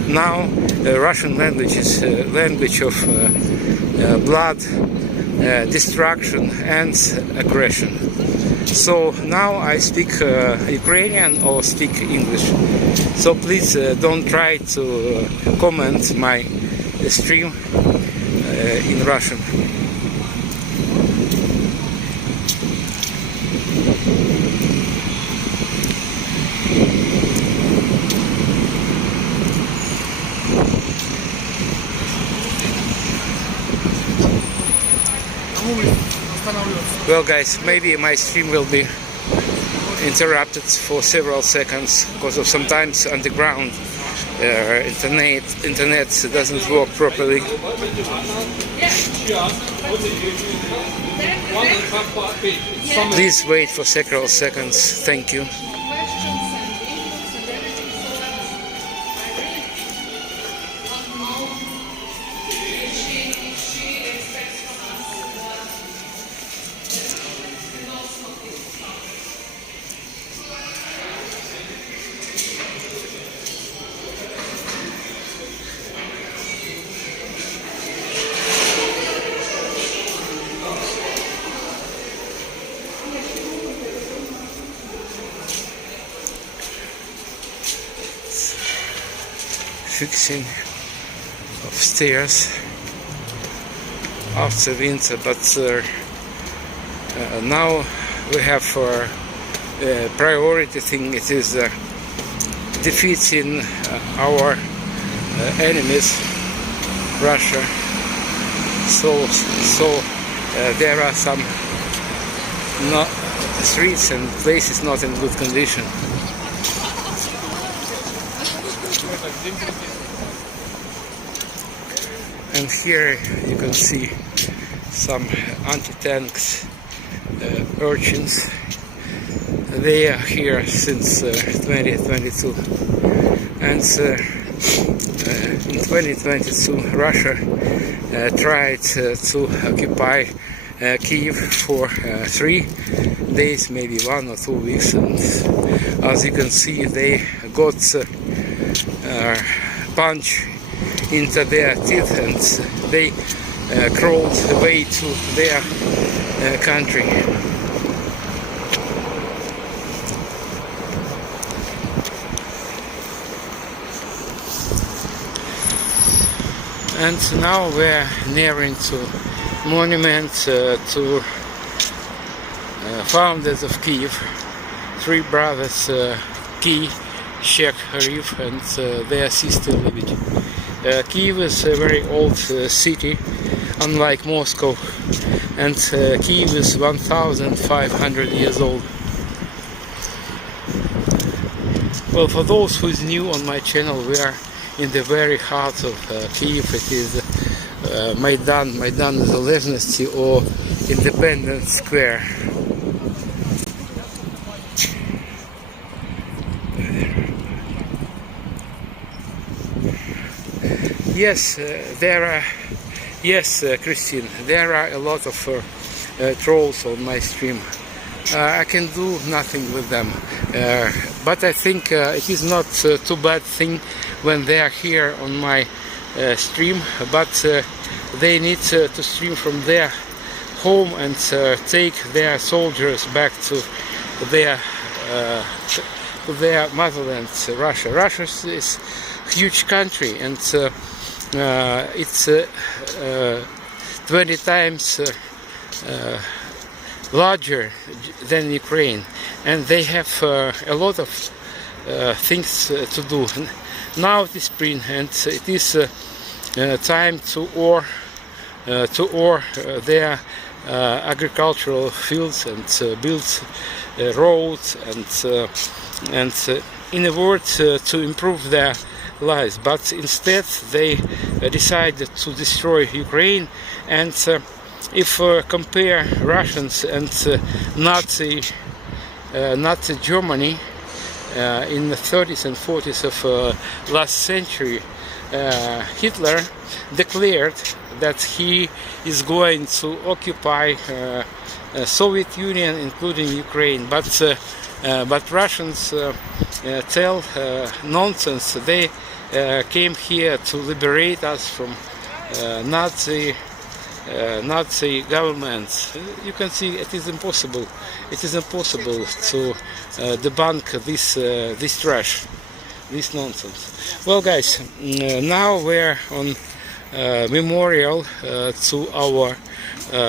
now Russian language is a language of blood, destruction, and aggression. So now I speak Ukrainian or speak English. So please don't try to comment my stream in Russian. Well guys, maybe my stream will be interrupted for several seconds because of sometimes underground internet doesn't work properly. Please wait for several seconds. Thank you. Fixing of stairs after winter, but now we have priority thing. It is defeating our enemies, Russia. So there are some streets and places not in good condition. And here you can see some anti-tanks urchins. They are here since 2022, and in 2022 Russia tried to occupy Kyiv for 3 days, maybe 1 or 2 weeks, and as you can see they got punch into their teeth, and they crawled away to their country. And now we're nearing to monument to founders of Kyiv, 3 brothers, Serhii, and their sister Libid. Kyiv is a very old city, unlike Moscow, and Kyiv is 1,500 years old. Well, for those who is new on my channel, we are in the very heart of Kyiv. It is Maidan. Maidan is Zelezhnosti, or Independence Square. Yes, there are. Yes, Christine, there are a lot of trolls on my stream. I can do nothing with them, but I think it is not too bad thing when they are here on my stream, but they need to stream from their home and take their soldiers back to their motherland, Russia. Russia is a huge country, and it's 20 times larger than Ukraine, and they have a lot of things to do. Now it is spring, and it is time to ore their agricultural fields and build roads and in a word to improve their lives. But instead they decided to destroy Ukraine, and if compare Russians and Nazi Germany, in the 30s and 40s of last century, Hitler declared that he is going to occupy Soviet Union, including Ukraine. But Russians tell nonsense. They came here to liberate us from Nazi governments. You can see it is impossible. It is impossible to debunk this trash, this nonsense. Well, guys, now we're on memorial to our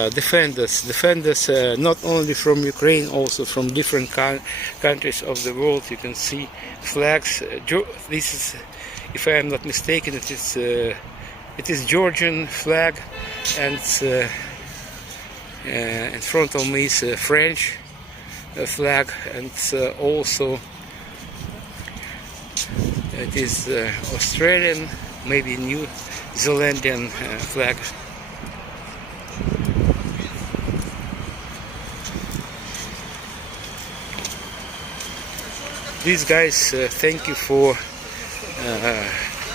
defenders, not only from Ukraine, also from different countries of the world. You can see flags. This is, if I am not mistaken, it is Georgian flag, and in front of me is a French flag, and also it is Australian, maybe New Zealandian flag. These guys, thank you for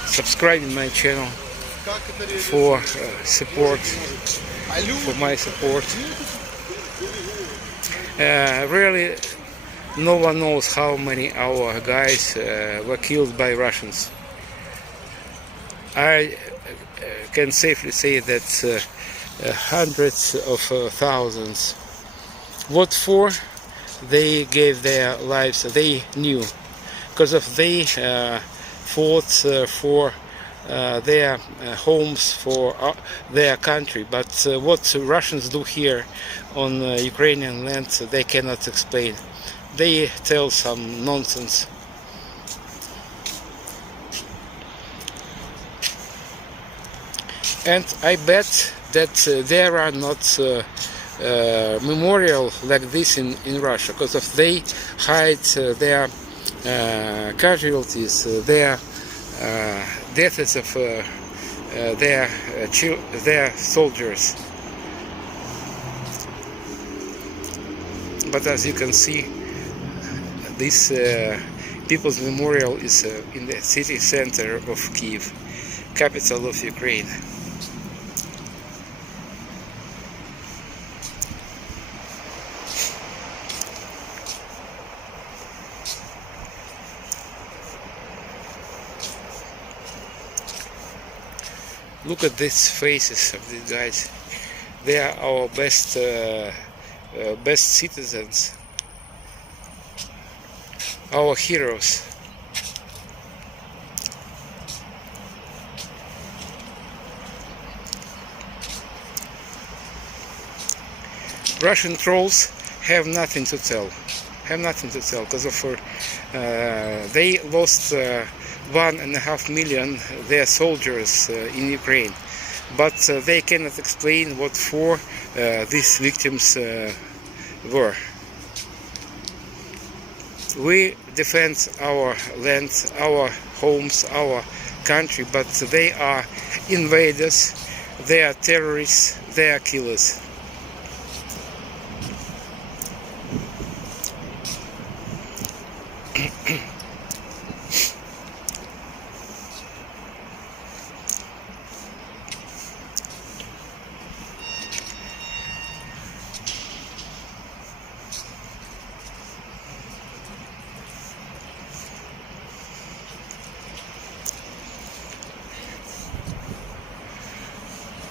subscribing my channel, for support, for my support. Really, no one knows how many our guys were killed by Russians. I can safely say that hundreds of thousands. What for? They gave their lives. They knew, because of they fought for their homes, for their country. But what Russians do here on Ukrainian land, they cannot explain. They tell some nonsense. And I bet that there are not memorial like this in Russia, because if they hide their casualties, their deaths of their soldiers. But as you can see, this People's Memorial is in the city center of Kyiv, capital of Ukraine. Look at these faces of these guys. They are our best citizens, our heroes. Russian trolls have nothing to tell. Because of they lost 1.5 million their soldiers in Ukraine, but they cannot explain what for these victims were. We defend our land, our homes, our country, but they are invaders, they are terrorists, they are killers.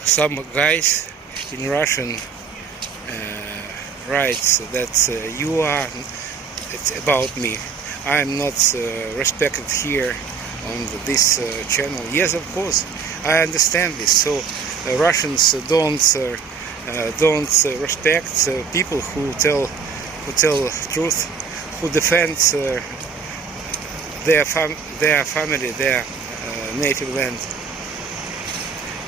Some guys in Russian writes that you are, it's about me. I am not respected here on this channel. Yes, of course, I understand this. So Russians don't respect people who tell truth, who defend their family, their native land.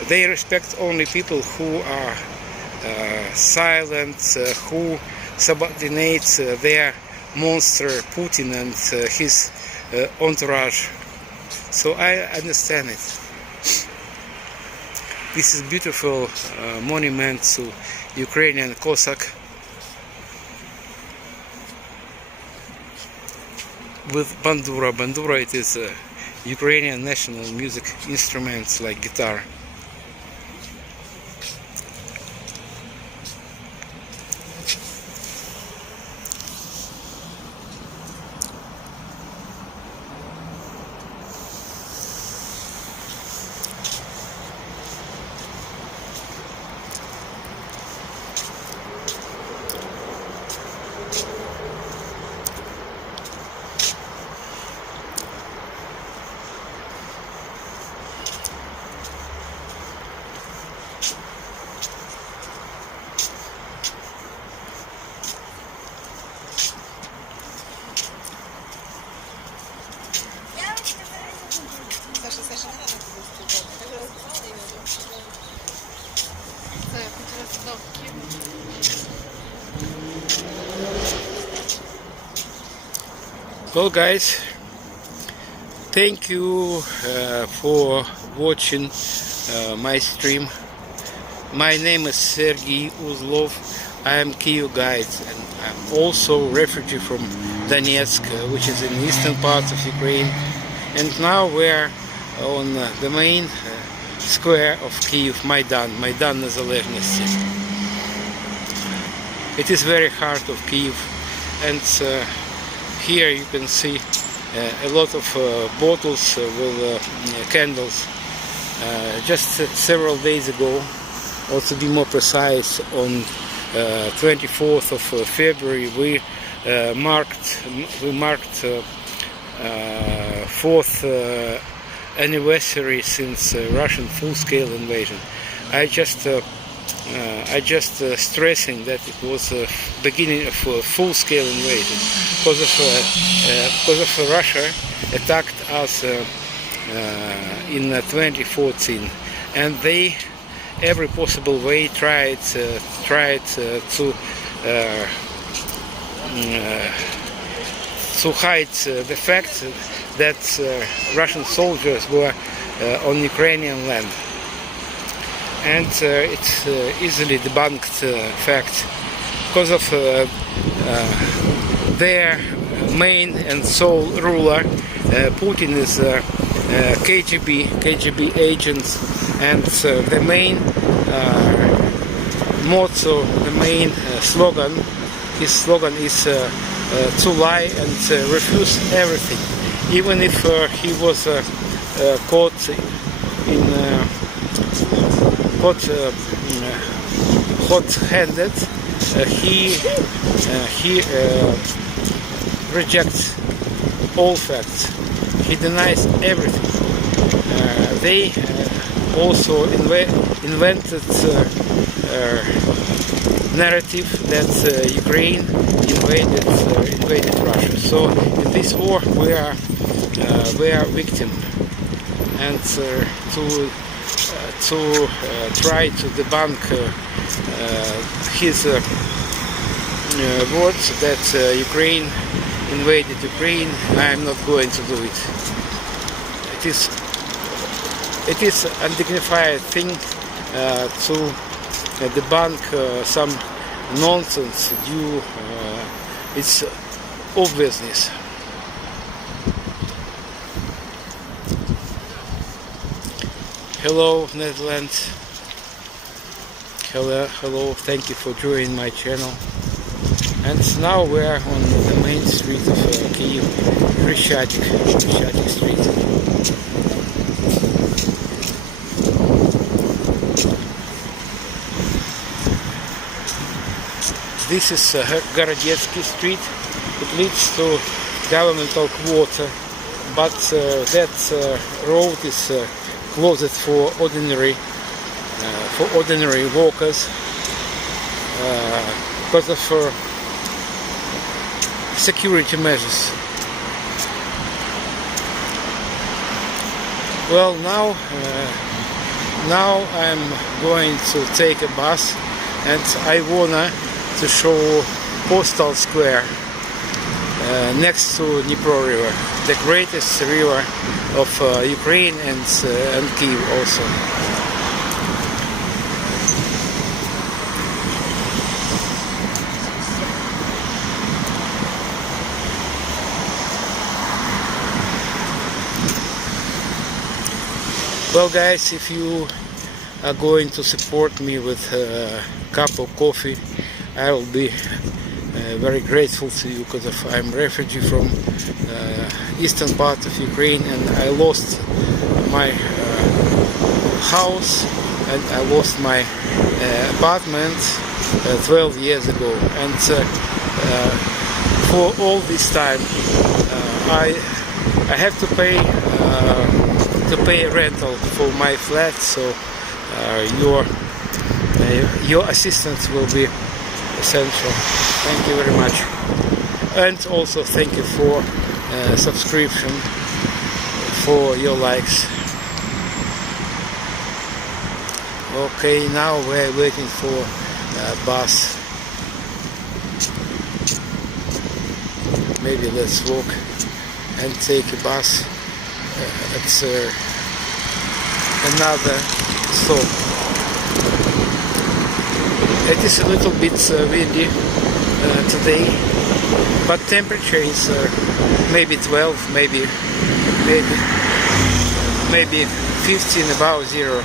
They respect only people who are silent, who subordinate their monster Putin and his entourage. So I understand it. This is beautiful monument to Ukrainian Cossack. with bandura. Bandura, it is Ukrainian national music instruments like guitar. Well guys, thank you for watching my stream. My name is Serhii Uzlov. I am Kyiv guide and I'm also refugee from Donetsk, which is in the eastern part of Ukraine. And now we're on the main square of Kyiv, Maidan Незалежності. It is very heart of Kyiv, and here you can see a lot of bottles with candles. Just several days ago, or to be more precise, on 24th of February, we marked fourth anniversary since Russian full-scale invasion. I just stressing that it was the beginning of a full-scale invasion because of Russia attacked us in 2014, and they every possible way tried to hide the fact that Russian soldiers were on Ukrainian land. And it's easily debunked fact because of their main and sole ruler. Putin is KGB agents, and the main motto, the main slogan, his slogan is to lie and refuse everything. Even if he was caught in hot-handed, he rejects all facts. He denies everything. They also invented narrative that Ukraine invaded Russia. So in this war we are victim, and to try to debunk his words that Ukraine invaded Ukraine, I am not going to do it. It is undignified thing to debunk some nonsense due its obviousness. Hello Netherlands, hello, thank you for joining my channel. And now we are on the main street of Kyiv, Krishchatik street. This is Gorodetsky street. It leads to governmental quarter, but that road is closed for ordinary walkers because of security measures. Well, now I'm going to take a bus, and I wanna to show Postal Square next to Dnipro River, the greatest river of Ukraine and Kyiv also. Well, guys, if you are going to support me with a cup of coffee, I will be very grateful to you, because I'm a refugee from eastern part of Ukraine, and I lost my house and I lost my apartment 12 years ago, and for all this time I have to pay rental for my flat, so your assistance will be essential. Thank you very much, and also thank you for subscription, for your likes. Okay, now we're waiting for a bus. Maybe let's walk and take a bus at another stop. It is a little bit windy today, but temperature is maybe 12, maybe 15 above zero.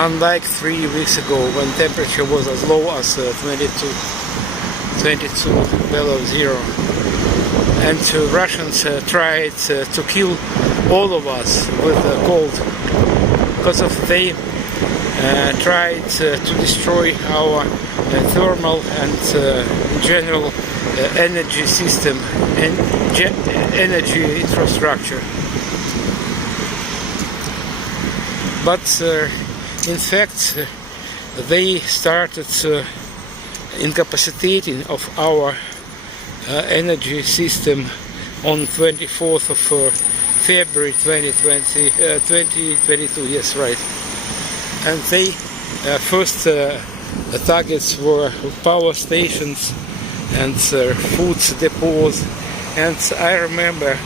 Unlike 3 weeks ago, when temperature was as low as 22 below zero, and Russians tried to kill all of us with cold, because they tried to destroy our thermal and general energy system and energy infrastructure. But in fact, they started incapacitating of our energy system on 24th of February 2022. Yes, right. And they first targets were power stations and food depots. And I remember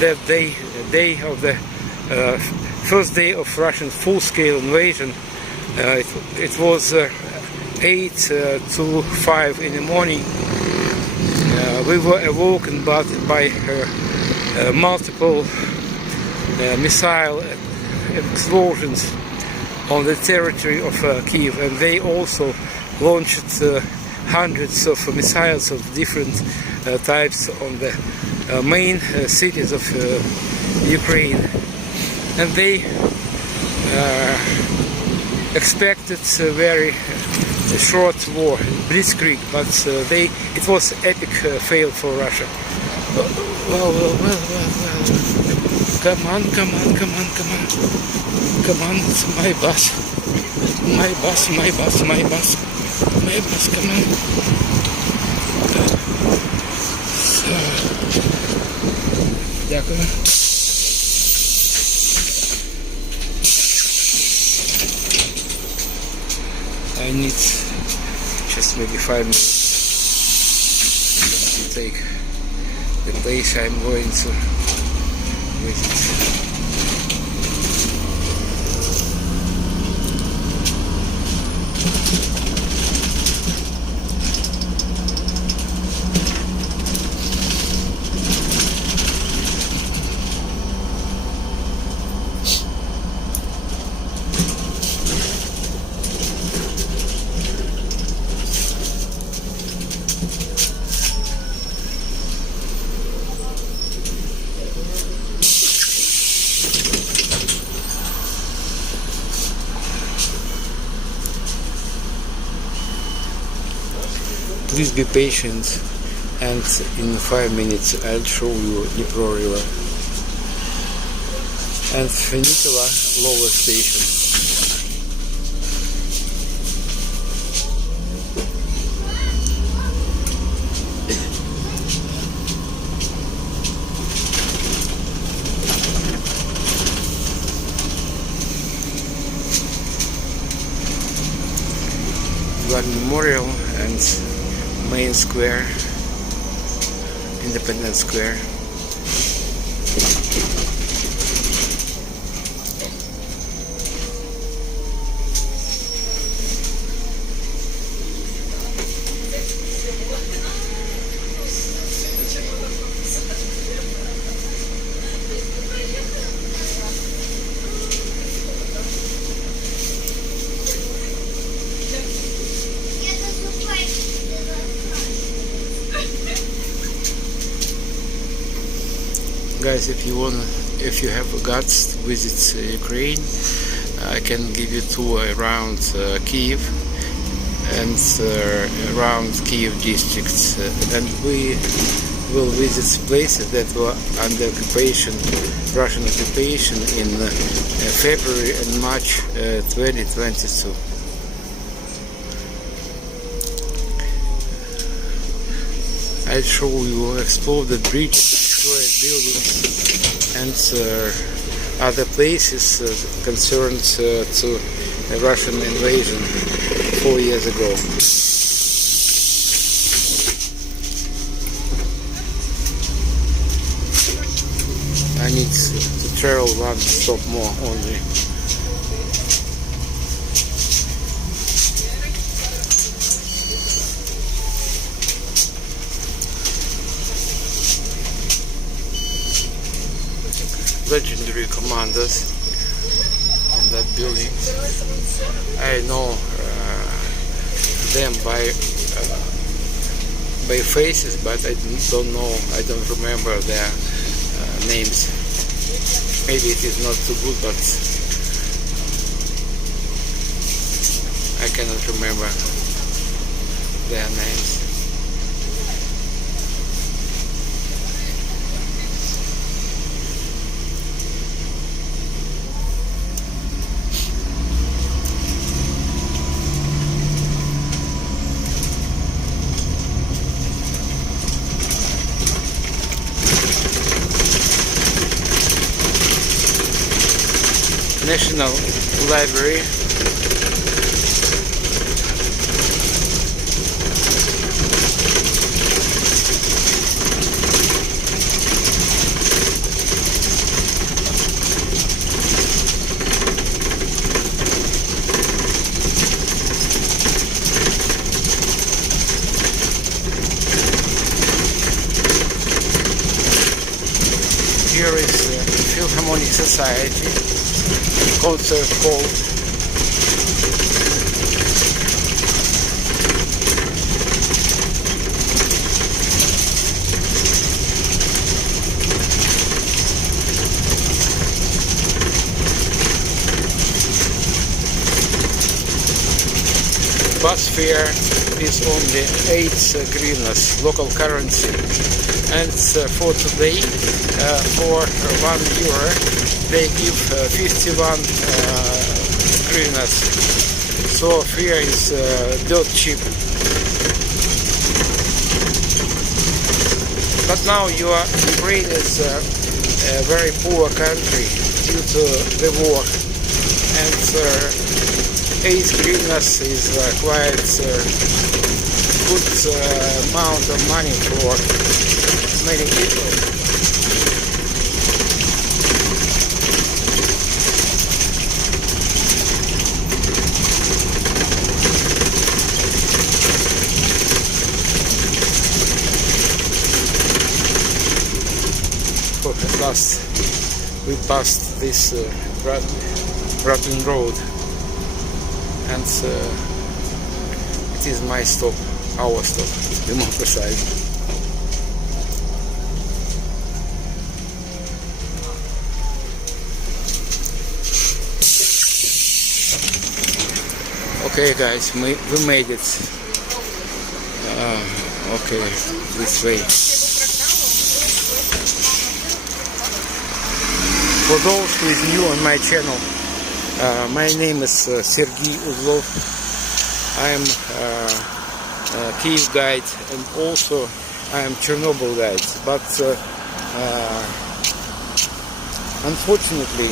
that day of the first day of Russian full-scale invasion. It was 8 to 5 in the morning. We were awoken by multiple missile explosions on the territory of Kyiv, and they also launched hundreds of missiles of different types on the main cities of Ukraine. And they expected a very short war, blitzkrieg, but it was epic fail for Russia. Well. Come on, it's my bus, come on. Дякую. I need just maybe 5 minutes to take the place I'm going to visit. Please be patient, and in 5 minutes I'll show you Dnipro River and Fenikola lower station. Got Memorial and Main Square, Independence Square. guys, if you have guts to visit Ukraine, I can give you tour around Kyiv and around Kyiv districts, and we will visit places that were under occupation, Russian occupation, in February and March 2022. I show you exploded bridges, destroyed buildings, and other places concerned to a Russian invasion 4 years ago. I need to travel one stop more only. Legendary commanders on that building. I know them by faces, but I don't remember their names. Maybe it is not too good, but I cannot remember their names. National Library. Here is Philharmonic Society. Concert hall. Bus fare is only 8 hryvnias, local currency, and for today, for €1, they give 51 hryvnias, so fare is dirt cheap. But now Ukraine is a very poor country due to the war, and 8 hryvnias is quite good amount of money for many people. At last we passed this rotten road, and it is my stop, our stop, to be more precise. Okay guys, we made it. Okay, this way. For those who is new on my channel, my name is Serhii Uzlov. I am a Kyiv guide, and also I am Chernobyl guide. But unfortunately,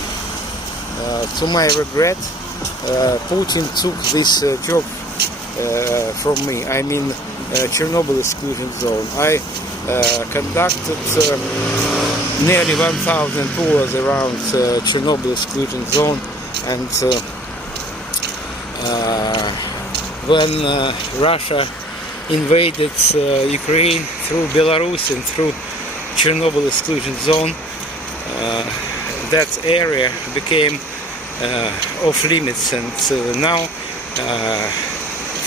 to my regret, Putin took this job from me. I mean, Chernobyl exclusion zone. I conducted nearly 1,000 tours around Chernobyl exclusion zone, and when Russia invaded Ukraine through Belarus and through Chernobyl exclusion zone, that area became off limits, and now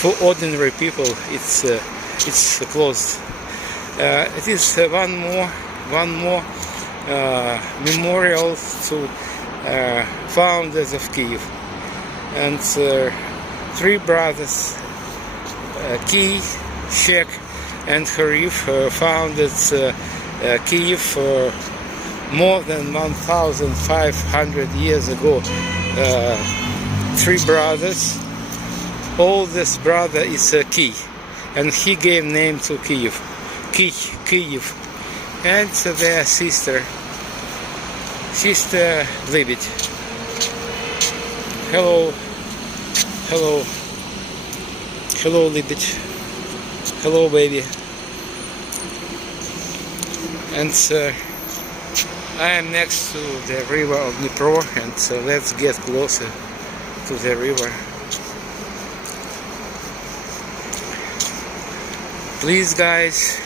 for ordinary people it's closed. It is one more memorial to founders of Kyiv. And three brothers, Kyiv, Shek, and Serhii founded Kyiv more than 1,500 years ago. Three brothers. Oldest brother is Kyiv, and he gave name to Kyiv. Kyiv. And their sister Libit. Hello Libit. Hello baby. And I am next to the river of Dnipro, and let's get closer to the river. Please guys,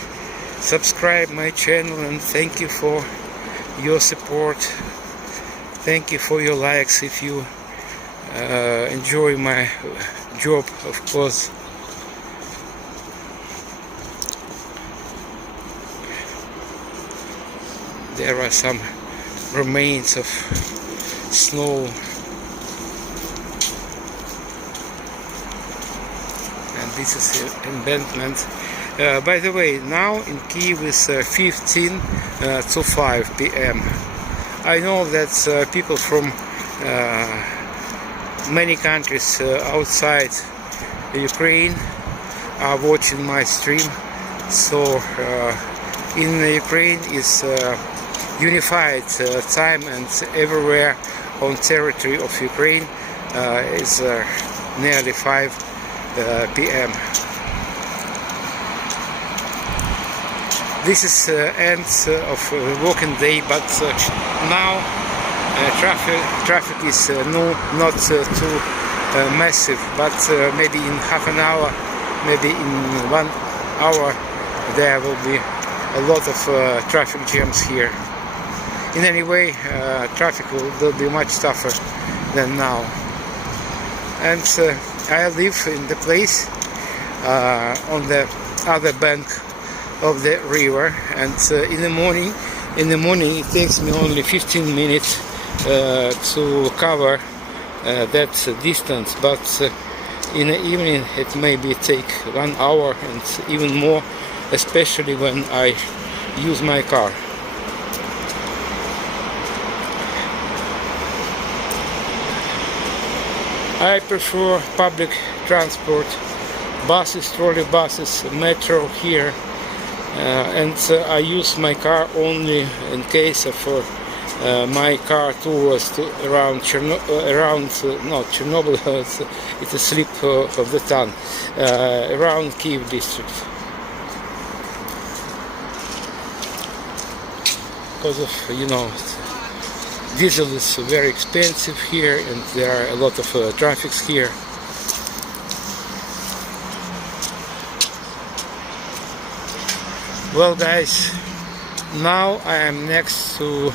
subscribe my channel, and thank you for your support. Thank you for your likes if you enjoy my job, of course. There are some remains of snow, and this is an embankment. By the way, now in Kyiv is 15 to 5 p.m. I know that people from many countries outside Ukraine are watching my stream. So in Ukraine is unified time, and everywhere on territory of Ukraine is nearly 5 p.m. This is end of working day, but now traffic is not too massive, but maybe in half an hour, maybe in 1 hour, there will be a lot of traffic jams here. In any way, traffic will be much tougher than now. And I live in the place on the other bank of the river, and in the morning it takes me only 15 minutes to cover that distance, but in the evening it maybe take 1 hour and even more, especially when I use my car. I prefer public transport, buses, trolley buses, metro here, and I use my car only in case of my car tours around not Chernobyl, it's a slip of the tongue, around Kyiv district. Because of, you know, diesel is very expensive here, and there are a lot of traffics here. Well guys, now I am next to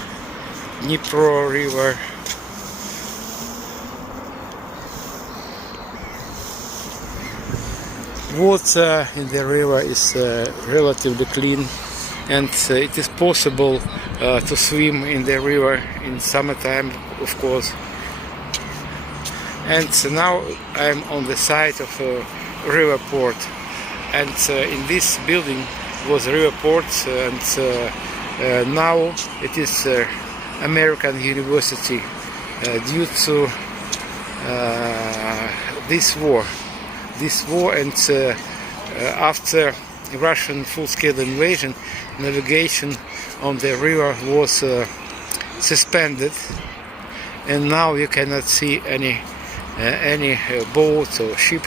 Dnipro river. Water in the river is relatively clean, and it is possible to swim in the river in summertime, of course. And now I'm on the side of a river port, and in this building was a river port, and now it is American University due to this war, and after Russian full-scale invasion, navigation on the river was suspended, and now you cannot see any boat or ship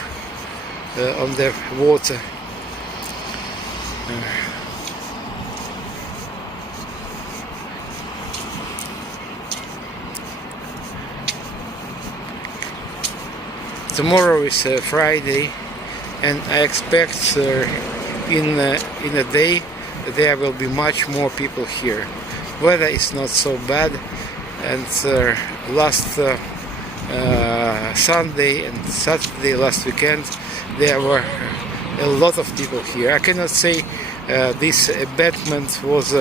on the water. Tomorrow is Friday, and I expect in a day there will be much more people here. Weather is not so bad, and last Sunday and Saturday, last weekend, there were a lot of people here. I cannot say this embankment was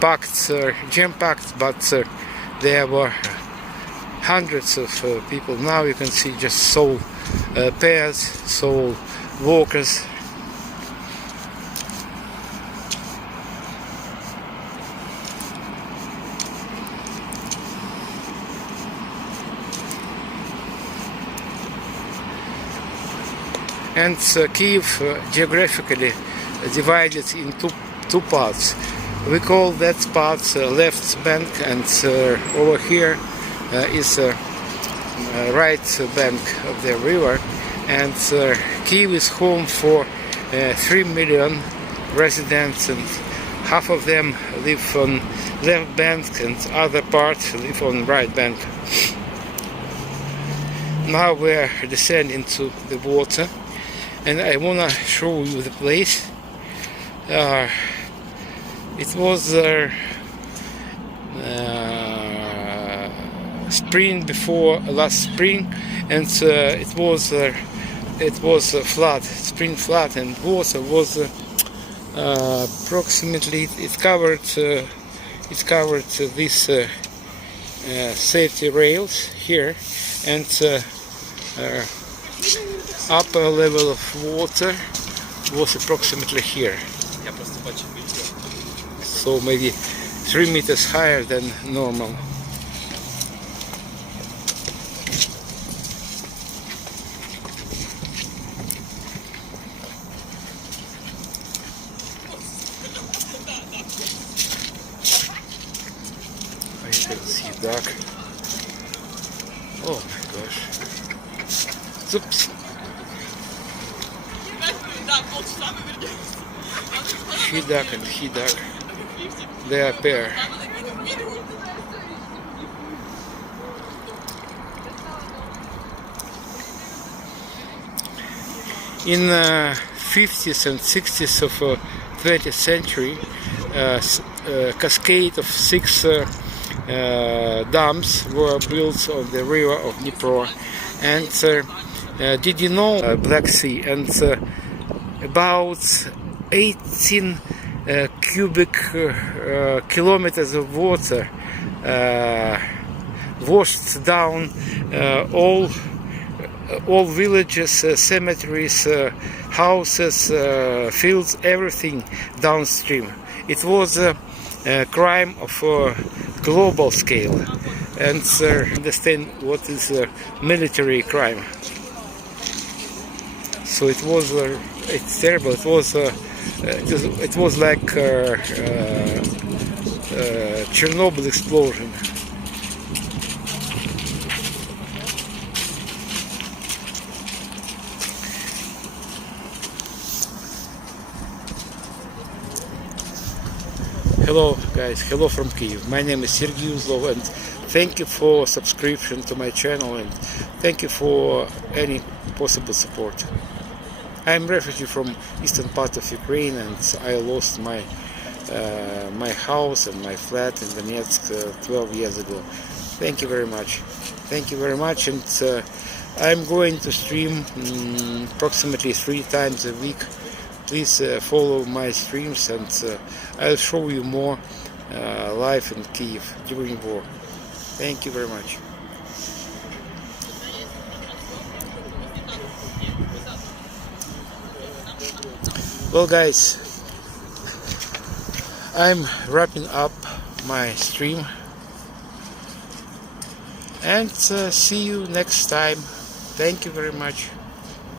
packed, jam-packed, but there were hundreds of people. Now you can see just sole pairs, sole walkers. And Kyiv geographically divided into two parts. We call that part left bank, and over here is right bank of the river. And Kyiv is home for 3 million residents, and half of them live on left bank and other part live on right bank. Now we're descending to the water, and I wanna show you the place. It was spring before last spring, and it was flood, spring flood, and water was approximately it covered these safety rails here, and upper level of water was approximately here, so maybe 3 meters higher than normal. You can see duck. Oh my gosh. Oops. She duck and he duck. They are pair. In 50s and 60s of 20th century, cascade of 6 dams were built on the river of Dnipro. And did you know Black Sea, and about 18 cubic kilometers of water washed down all villages, cemeteries, houses, fields, everything downstream. It was a crime of global scale, and understand what is military crime. So it was it's terrible. It was like Chernobyl explosion. Hello guys, hello from Kyiv. My name is Serhii Uzlov, and thank you for subscription to my channel, and thank you for any possible support. I'm refugee from eastern part of Ukraine, and I lost my house and my flat in Donetsk 12 years ago. Thank you very much. Thank you very much, and I'm going to stream approximately 3 times a week. Please follow my streams, and I'll show you more life in Kyiv during war. Thank you very much. Well guys, I'm wrapping up my stream, and see you next time. Thank you very much.